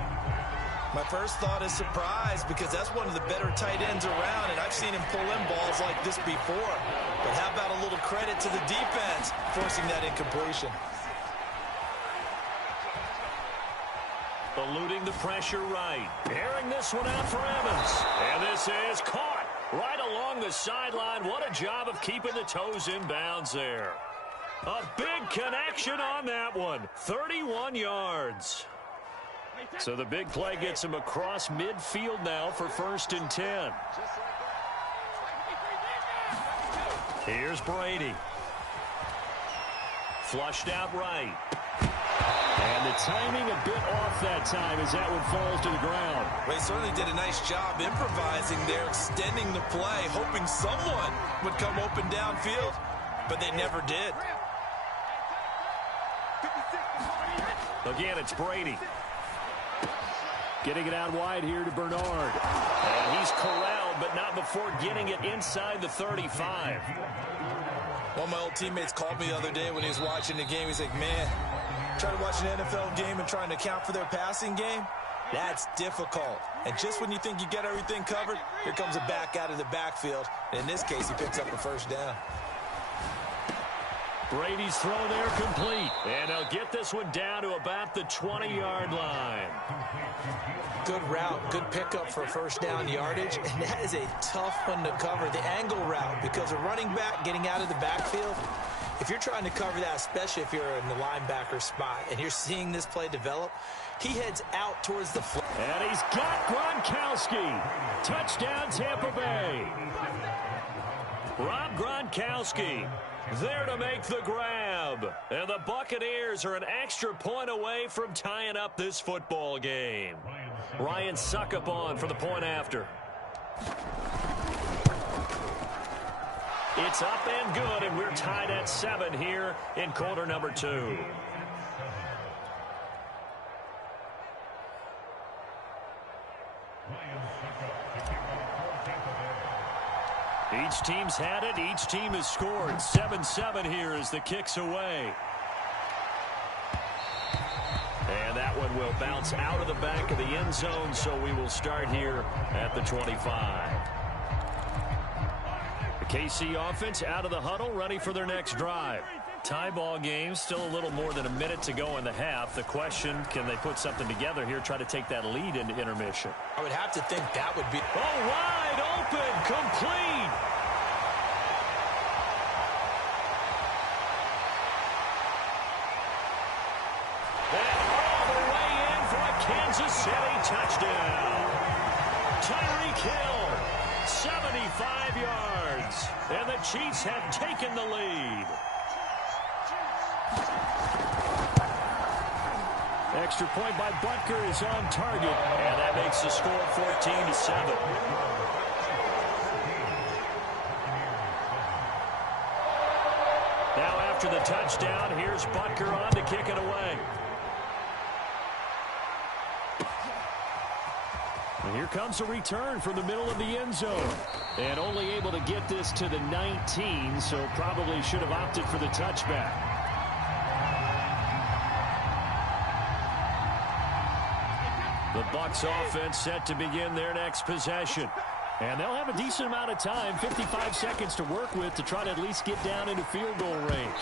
My first thought is surprise, because that's one of the better tight ends around, and I've seen him pull in balls like this before. But how about a little credit to the defense forcing that incompletion? Eluding the pressure right. Airing this one out for Evans. And this is caught right along the sideline. What a job of keeping the toes in bounds there. A big connection on that one. 31 yards. So the big play gets him across midfield now for 1st and 10. Here's Brady. Flushed out right. And the timing a bit off that time as that one falls to the ground. Well, he certainly did a nice job improvising there, extending the play, hoping someone would come open downfield, but they never did. Again, it's Brady. Getting it out wide here to Bernard. And he's corralled, but not before getting it inside the 35. One of my old teammates called me the other day when he was watching the game. He's like, man, Try to watch an NFL game and trying to account for their passing game? That's difficult. And just when you think you get everything covered, here comes a back out of the backfield. In this case, he picks up a first down. Brady's throw there complete. And they'll get this one down to about the 20-yard line. Good route, good pickup for first down yardage. And that is a tough one to cover, the angle route, because a running back getting out of the backfield, if you're trying to cover that, especially if you're in the linebacker spot and you're seeing this play develop, he heads out towards the flat. And he's got Gronkowski. Touchdown, Tampa Bay. Rob Gronkowski there to make the grab. And the Buccaneers are an extra point away from tying up this football game. Ryan Suckup on for the point after. It's up and good, and we're tied at 7 here in quarter number 2. Each team's had it. Each team has scored. 7-7 here as the kick's away. And that one will bounce out of the back of the end zone, so we will start here at the 25. The KC offense out of the huddle, ready for their next drive. Tie ball game, still a little more than a minute to go in the half. The question, can they put something together here, try to take that lead into intermission? I would have to think that would be... Oh, wide open, complete. And all the way in for a Kansas City touchdown. Tyreek Hill, 75 yards. And the Chiefs have taken the lead. Extra point by Butker is on target, and that makes the score 14-7. Now after the touchdown, here's Butker on to kick it away. And here comes a return from the middle of the end zone. And only able to get this to the 19, so probably should have opted for the touchback. The Bucs offense set to begin their next possession. And they'll have a decent amount of time, 55 seconds to work with, to try to at least get down into field goal range.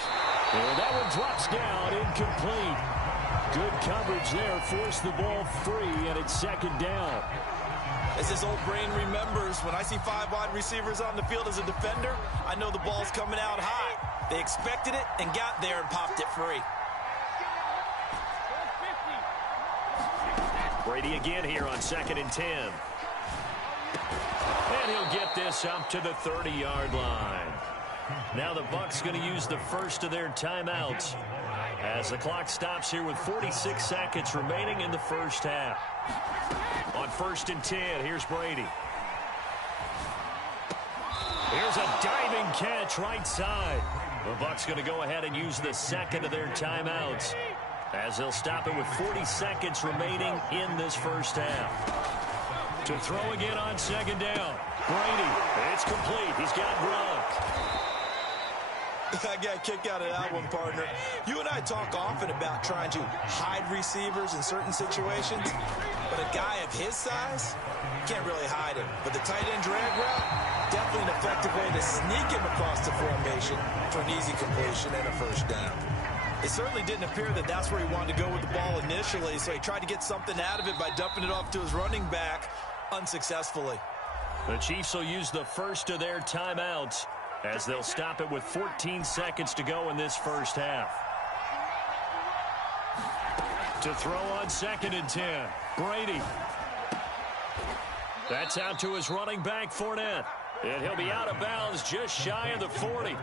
And that one drops down, incomplete. Good coverage there, forced the ball free, and it's second down. As this old brain remembers, when I see 5 wide receivers on the field as a defender, I know the ball's coming out high. They expected it and got there and popped it free. Brady again here on 2nd and 10. And he'll get this up to the 30-yard line. Now the Bucs going to use the first of their timeouts as the clock stops here with 46 seconds remaining in the first half. On 1st and 10, here's Brady. Here's a diving catch right side. The Bucs going to go ahead and use the second of their timeouts as they'll stop it with 40 seconds remaining in this first half. To throw again on 2nd down. Brady, it's complete. He's got Gronk. I got a kick out of that one, partner. You and I talk often about trying to hide receivers in certain situations, but a guy of his size can't really hide him. But the tight end drag route, definitely an effective way to sneak him across the formation for an easy completion and a first down. It certainly didn't appear that that's where he wanted to go with the ball initially, so he tried to get something out of it by dumping it off to his running back unsuccessfully. The Chiefs will use the first of their timeouts as they'll stop it with 14 seconds to go in this first half. To throw on 2nd and 10, Brady. That's out to his running back, Fournette. And he'll be out of bounds just shy of the 40.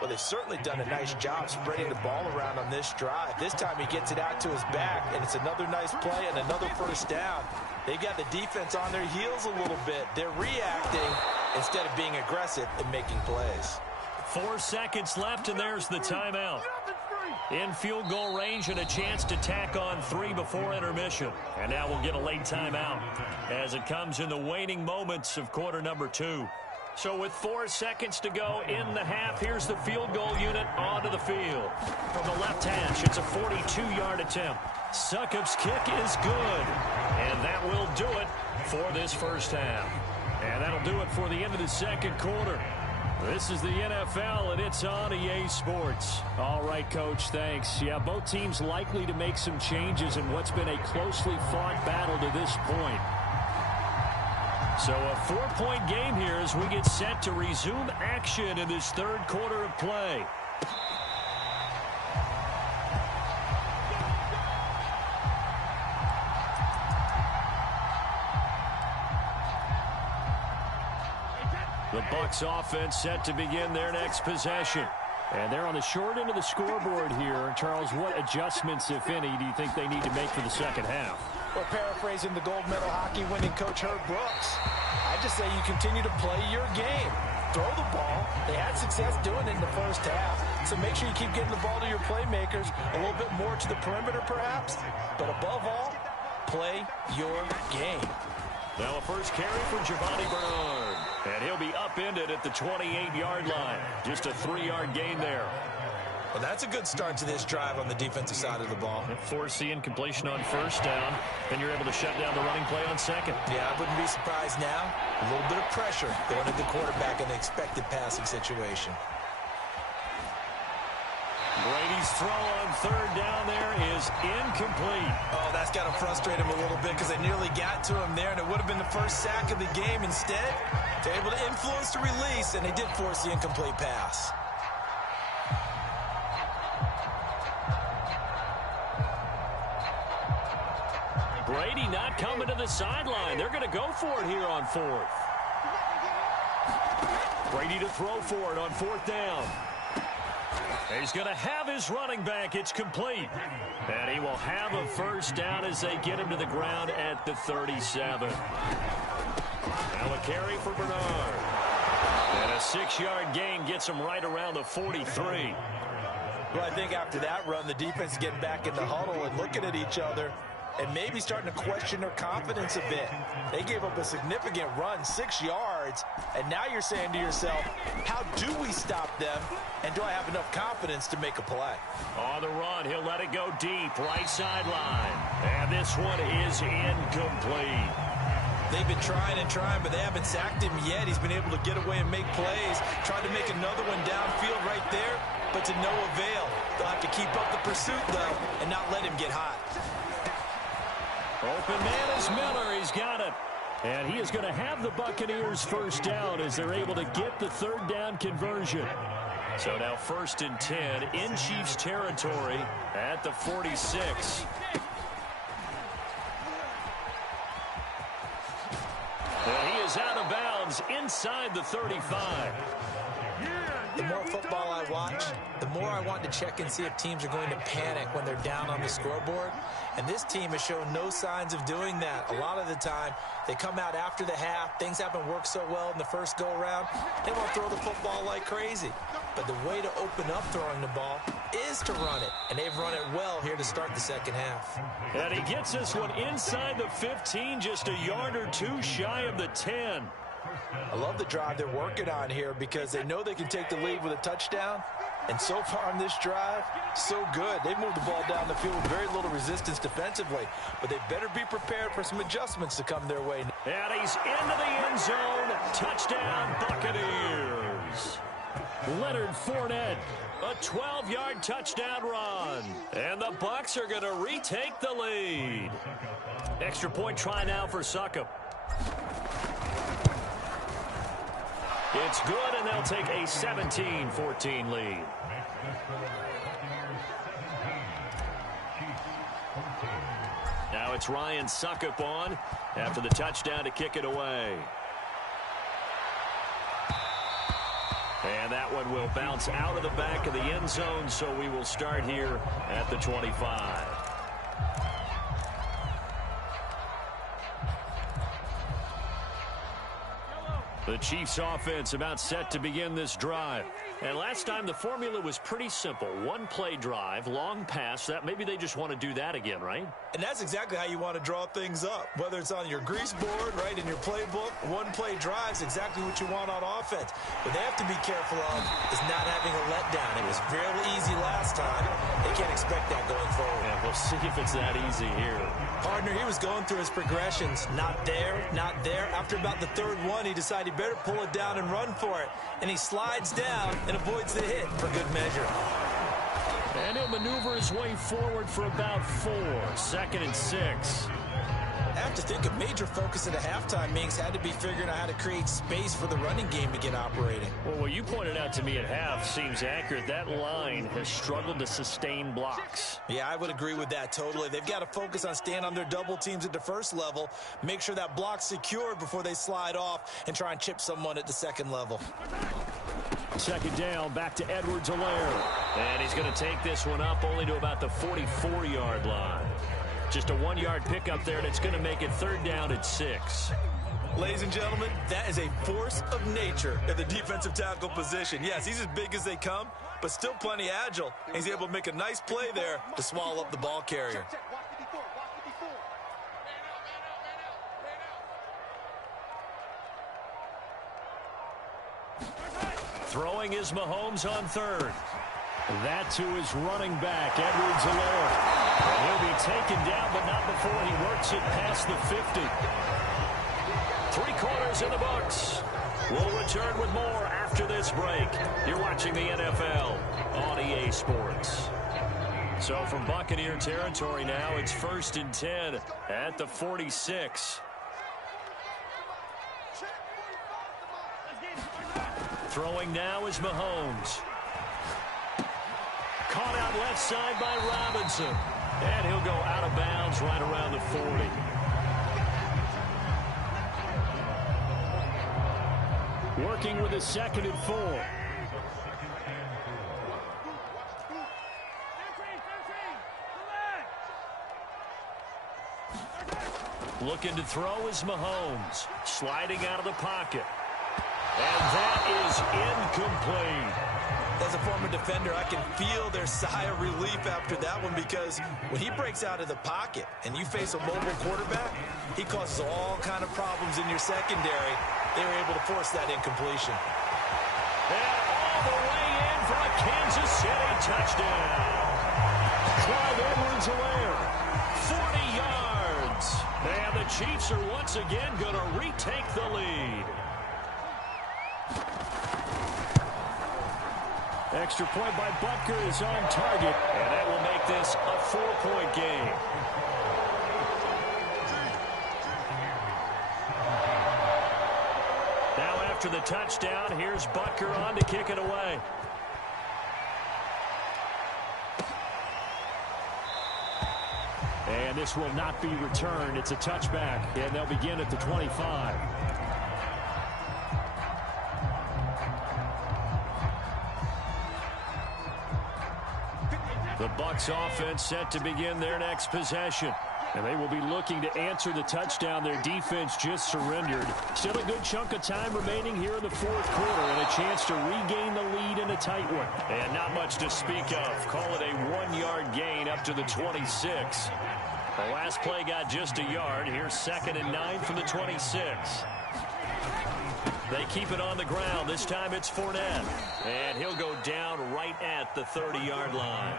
Well, they've certainly done a nice job spreading the ball around on this drive. This time he gets it out to his back, and it's another nice play and another first down. They've got the defense on their heels a little bit. They're reacting instead of being aggressive and making plays. 4 seconds left, and there's the timeout. In field goal range and a chance to tack on 3 before intermission. And now we'll get a late timeout as it comes in the waning moments of quarter number 2. So with 4 seconds to go in the half, here's the field goal unit onto the field. From the left hash, it's a 42-yard attempt. Succop's kick is good. And that will do it for this first half. And that'll do it for the end of the second quarter. This is the NFL, and it's on EA Sports. All right, Coach, thanks. Yeah, both teams likely to make some changes in what's been a closely fought battle to this point. So a 4-point game here as we get set to resume action in this third quarter of play. The Bucs offense set to begin their next possession. And they're on the short end of the scoreboard here. Charles, what adjustments, if any, do you think they need to make for the second half? Well, paraphrasing the gold medal hockey winning coach Herb Brooks, I just say you continue to play your game. Throw the ball. They had success doing it in the first half. So make sure you keep getting the ball to your playmakers, a little bit more to the perimeter perhaps. But above all, play your game. Now a first carry for Giovanni Bernard. And he'll be upended at the 28-yard line. Just a 3-yard gain there. Well, that's a good start to this drive on the defensive side of the ball. Force the incompletion on first down, and you're able to shut down the running play on second. Yeah, I wouldn't be surprised now. A little bit of pressure going at the quarterback in the expected passing situation. Brady's throw on third down there is incomplete. Oh, that's got to frustrate him a little bit because they nearly got to him there, and it would have been the first sack of the game. Instead, they're able to influence the release, and they did force the incomplete pass. Brady not coming to the sideline. They're going to go for it here on fourth. Brady to throw for it on fourth down. He's going to have his running back. It's complete. And he will have a first down as they get him to the ground at the 37. Now a carry for Bernard. And a 6-yard gain gets him right around the 43. Well, I think after that run, the defense is getting back in the huddle and looking at each other and maybe starting to question their confidence a bit. They gave up a significant run, 6 yards, and now you're saying to yourself, how do we stop them, and do I have enough confidence to make a play? On the run, he'll let it go deep, right sideline. And this one is incomplete. They've been trying and trying, but they haven't sacked him yet. He's been able to get away and make plays. Tried to make another one downfield right there, but to no avail. They'll have to keep up the pursuit, though, and not let him get hot. Open man is Miller. He's got it. And he is going to have the Buccaneers first down as they're able to get the third down conversion. So now 1st and 10 in Chiefs territory at the 46. And he is out of bounds inside the 35. The more football I watch, the more I want to check and see if teams are going to panic when they're down on the scoreboard. And this team has shown no signs of doing that. A lot of the time, they come out after the half. Things haven't worked so well in the first go-around. They won't throw the football like crazy. But the way to open up throwing the ball is to run it. And they've run it well here to start the second half. And he gets this one inside the 15, just a yard or two shy of the 10. I love the drive they're working on here because they know they can take the lead with a touchdown. And so far on this drive, so good. They've moved the ball down the field with very little resistance defensively. But they better be prepared for some adjustments to come their way. And he's into the end zone. Touchdown, Buccaneers. Leonard Fournette, a 12-yard touchdown run. And the Bucs are going to retake the lead. Extra point try now for Succop. It's good, and they'll take a 17-14 lead. Now it's Ryan Succop on after the touchdown to kick it away. And that one will bounce out of the back of the end zone, so we will start here at the 25. The Chiefs offense about set to begin this drive. And last time the formula was pretty simple. One play drive, long pass. That maybe they just want to do that again, right? And that's exactly how you want to draw things up. Whether it's on your grease board, right, in your playbook, one play drive is exactly what you want on offense. What they have to be careful of is not having a letdown. It was fairly easy last time. They can't expect that going forward. Yeah, we'll see if it's that easy here. Partner, he was going through his progressions. Not there, not there. After about the third one, he decided he better pull it down and run for it. And he slides down and avoids the hit for good measure. And he'll maneuver his way forward for about 4. 2nd and 6. I have to think a major focus at the halftime meetings had to be figuring out how to create space for the running game to get operating. Well, what you pointed out to me at half seems accurate. That line has struggled to sustain blocks. Yeah, I would agree with that totally. They've got to focus on staying on their double teams at the first level, make sure that block's secured before they slide off and try and chip someone at the second level. 2nd down, back to Edwards-Helaire. And he's going to take this one up only to about the 44-yard line. Just a 1-yard pickup there, and it's going to make it 3rd down at 6. Ladies and gentlemen, that is a force of nature at the defensive tackle position. Yes, he's as big as they come, but still plenty agile. He's able to make a nice play there to swallow up the ball carrier. Throwing is Mahomes on 3rd. That to his running back, Edwards-Helaire. And he'll be taken down, but not before he works it past the 50. 3 quarters in the books. We'll return with more after this break. You're watching the NFL on EA Sports. So from Buccaneer territory now, it's 1st and 10 at the 46. Throwing now is Mahomes. Caught out left side by Robinson. And he'll go out of bounds right around the 40. Working with a 2nd and 4. Looking to throw is Mahomes. Sliding out of the pocket. And that is incomplete. As a former defender, I can feel their sigh of relief after that one, because when he breaks out of the pocket and you face a mobile quarterback, he causes all kind of problems in your secondary. They were able to force that incompletion. And all the way in for a Kansas City touchdown. Clyde Edwards-Helaire, 40 yards. And the Chiefs are once again going to retake the lead. Extra point by Butker is on target, and that will make this a 4-point game. Now after the touchdown, here's Butker on to kick it away. And this will not be returned. It's a touchback, and they'll begin at the 25. The Bucs offense set to begin their next possession. And they will be looking to answer the touchdown their defense just surrendered. Still a good chunk of time remaining here in the 4th quarter, and a chance to regain the lead in a tight one. And not much to speak of. Call it a 1-yard gain up to the 26. The last play got just a yard. Here's 2nd and 9 from the 26. They keep it on the ground. This time it's Fournette. And he'll go down right at the 30-yard line.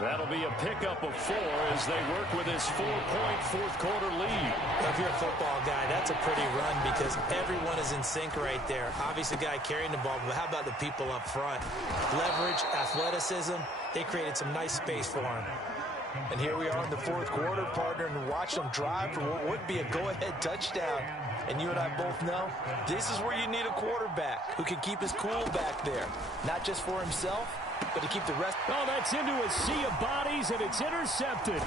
That'll be a pickup of 4 as they work with his 4-point 4th quarter lead. If you're a football guy, that's a pretty run because everyone is in sync right there. Obviously, the guy carrying the ball, but how about the people up front? Leverage, athleticism, they created some nice space for him. And here we are in the 4th quarter, partner, and watch them drive for what would be a go-ahead touchdown. And you and I both know this is where you need a quarterback who can keep his cool back there. Not just for himself, but to keep the rest. Oh, that's into a sea of bodies, and it's intercepted.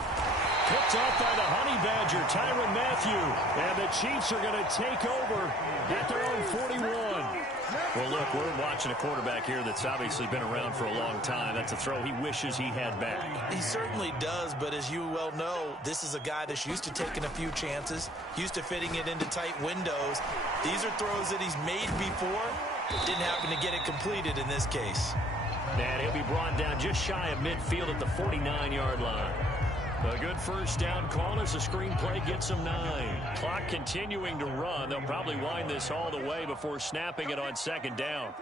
Picked off by the Honey Badger, Tyrann Mathieu. And the Chiefs are going to take over at their own 41. Well, look, we're watching a quarterback here that's obviously been around for a long time. That's a throw he wishes he had back. He certainly does, but as you well know, this is a guy that's used to taking a few chances, used to fitting it into tight windows. These are throws that he's made before, Didn't happen to get it completed in this case. And he'll be brought down just shy of midfield at the 49-yard line. A good first down call as the screenplay gets them 9. Clock continuing to run. They'll probably wind this all the way before snapping it on second down.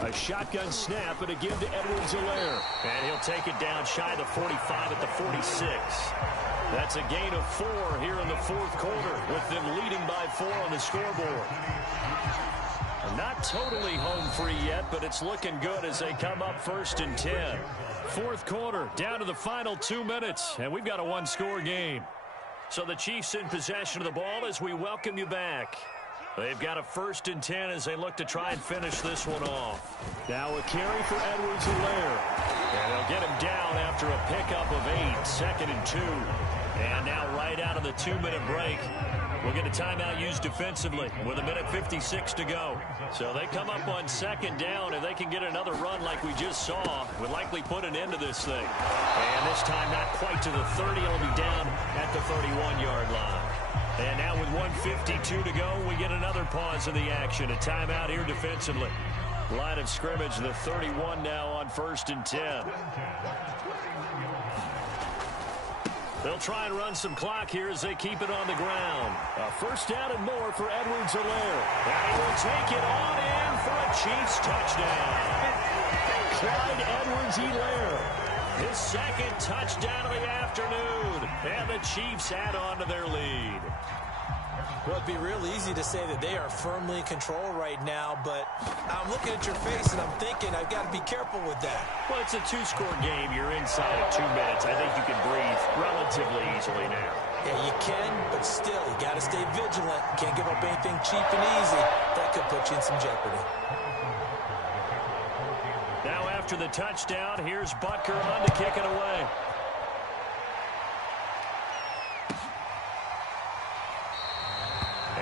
A shotgun snap and a give to Edwards-Helaire. And he'll take it down shy of the 45 at the 46. That's a gain of 4 here in the fourth quarter, with them leading by 4 on the scoreboard. Not totally home free yet, but it's looking good as they come up 1st and 10. Fourth quarter, down to the final 2 minutes, and we've got a one-score game. So the Chiefs in possession of the ball as we welcome you back. They've got a 1st and 10 as they look to try and finish this one off. Now a carry for Edwards-Helaire. And they'll get him down after a pickup of 8, 2nd and 2. And now right out of the 2-minute break, we'll get a timeout used defensively with 1:56 to go. So they come up on 2nd down, and they can get another run like we just saw. Would likely put an end to this thing. And this time not quite to the 30. It'll be down at the 31-yard line. And now with 1:52 to go, we get another pause in the action. A timeout here defensively. Line of scrimmage, the 31 now on 1st and 10. They'll try and run some clock here as they keep it on the ground. A first down and more for Edwards-Helaire. And he will take it on in for a Chiefs touchdown. Clyde Edwards-Helaire, his 2nd touchdown of the afternoon. And the Chiefs add on to their lead. Well, it'd be real easy to say that they are firmly in control right now, but I'm looking at your face and I'm thinking I've got to be careful with that. Well, it's a 2-score game. You're inside of 2 minutes. I think you can breathe relatively easily now. Yeah, you can, but still, you got to stay vigilant. Can't give up anything cheap and easy. That could put you in some jeopardy. Now after the touchdown, here's Butker on to kick it away.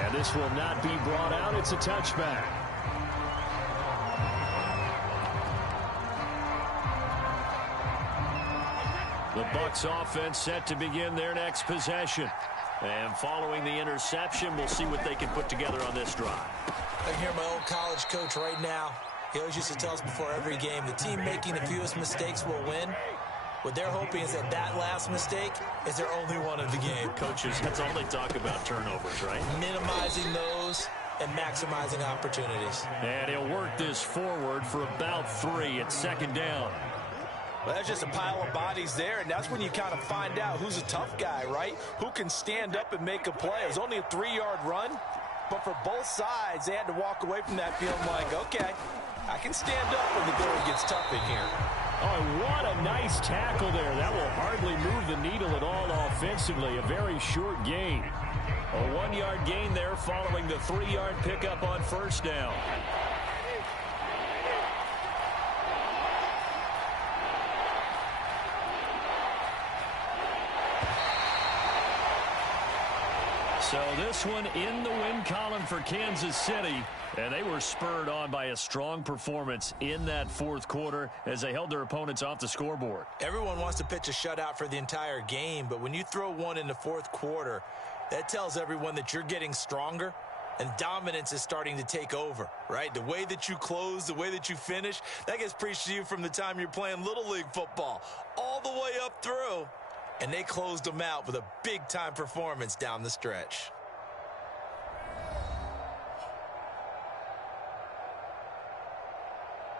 And this will not be brought out. It's a touchback. The Bucs offense set to begin their next possession. And following the interception, we'll see what they can put together on this drive. I can hear my old college coach right now. He always used to tell us before every game, the team making the fewest mistakes will win. What they're hoping is that that last mistake is their only one of the game. Coaches, that's all they talk about, turnovers, right? Minimizing those and maximizing opportunities. And he'll work this forward for about 3 at 2nd down. Well, that's just a pile of bodies there, and that's when you kind of find out who's a tough guy, right? Who can stand up and make a play. It was only a 3-yard run, but for both sides, they had to walk away from that feeling like, okay, I can stand up when the going gets tough in here. Oh, what a nice tackle there. That will hardly move the needle at all offensively. A very short gain. A 1-yard gain there following the 3-yard pickup on 1st down. So this one in the win column for Kansas City. And they were spurred on by a strong performance in that fourth quarter as they held their opponents off the scoreboard. Everyone wants to pitch a shutout for the entire game, but when you throw one in the fourth quarter, that tells everyone that you're getting stronger and dominance is starting to take over, right? The way that you close, the way that you finish, that gets preached to you from the time you're playing Little League football all the way up through. And they closed them out with a big-time performance down the stretch.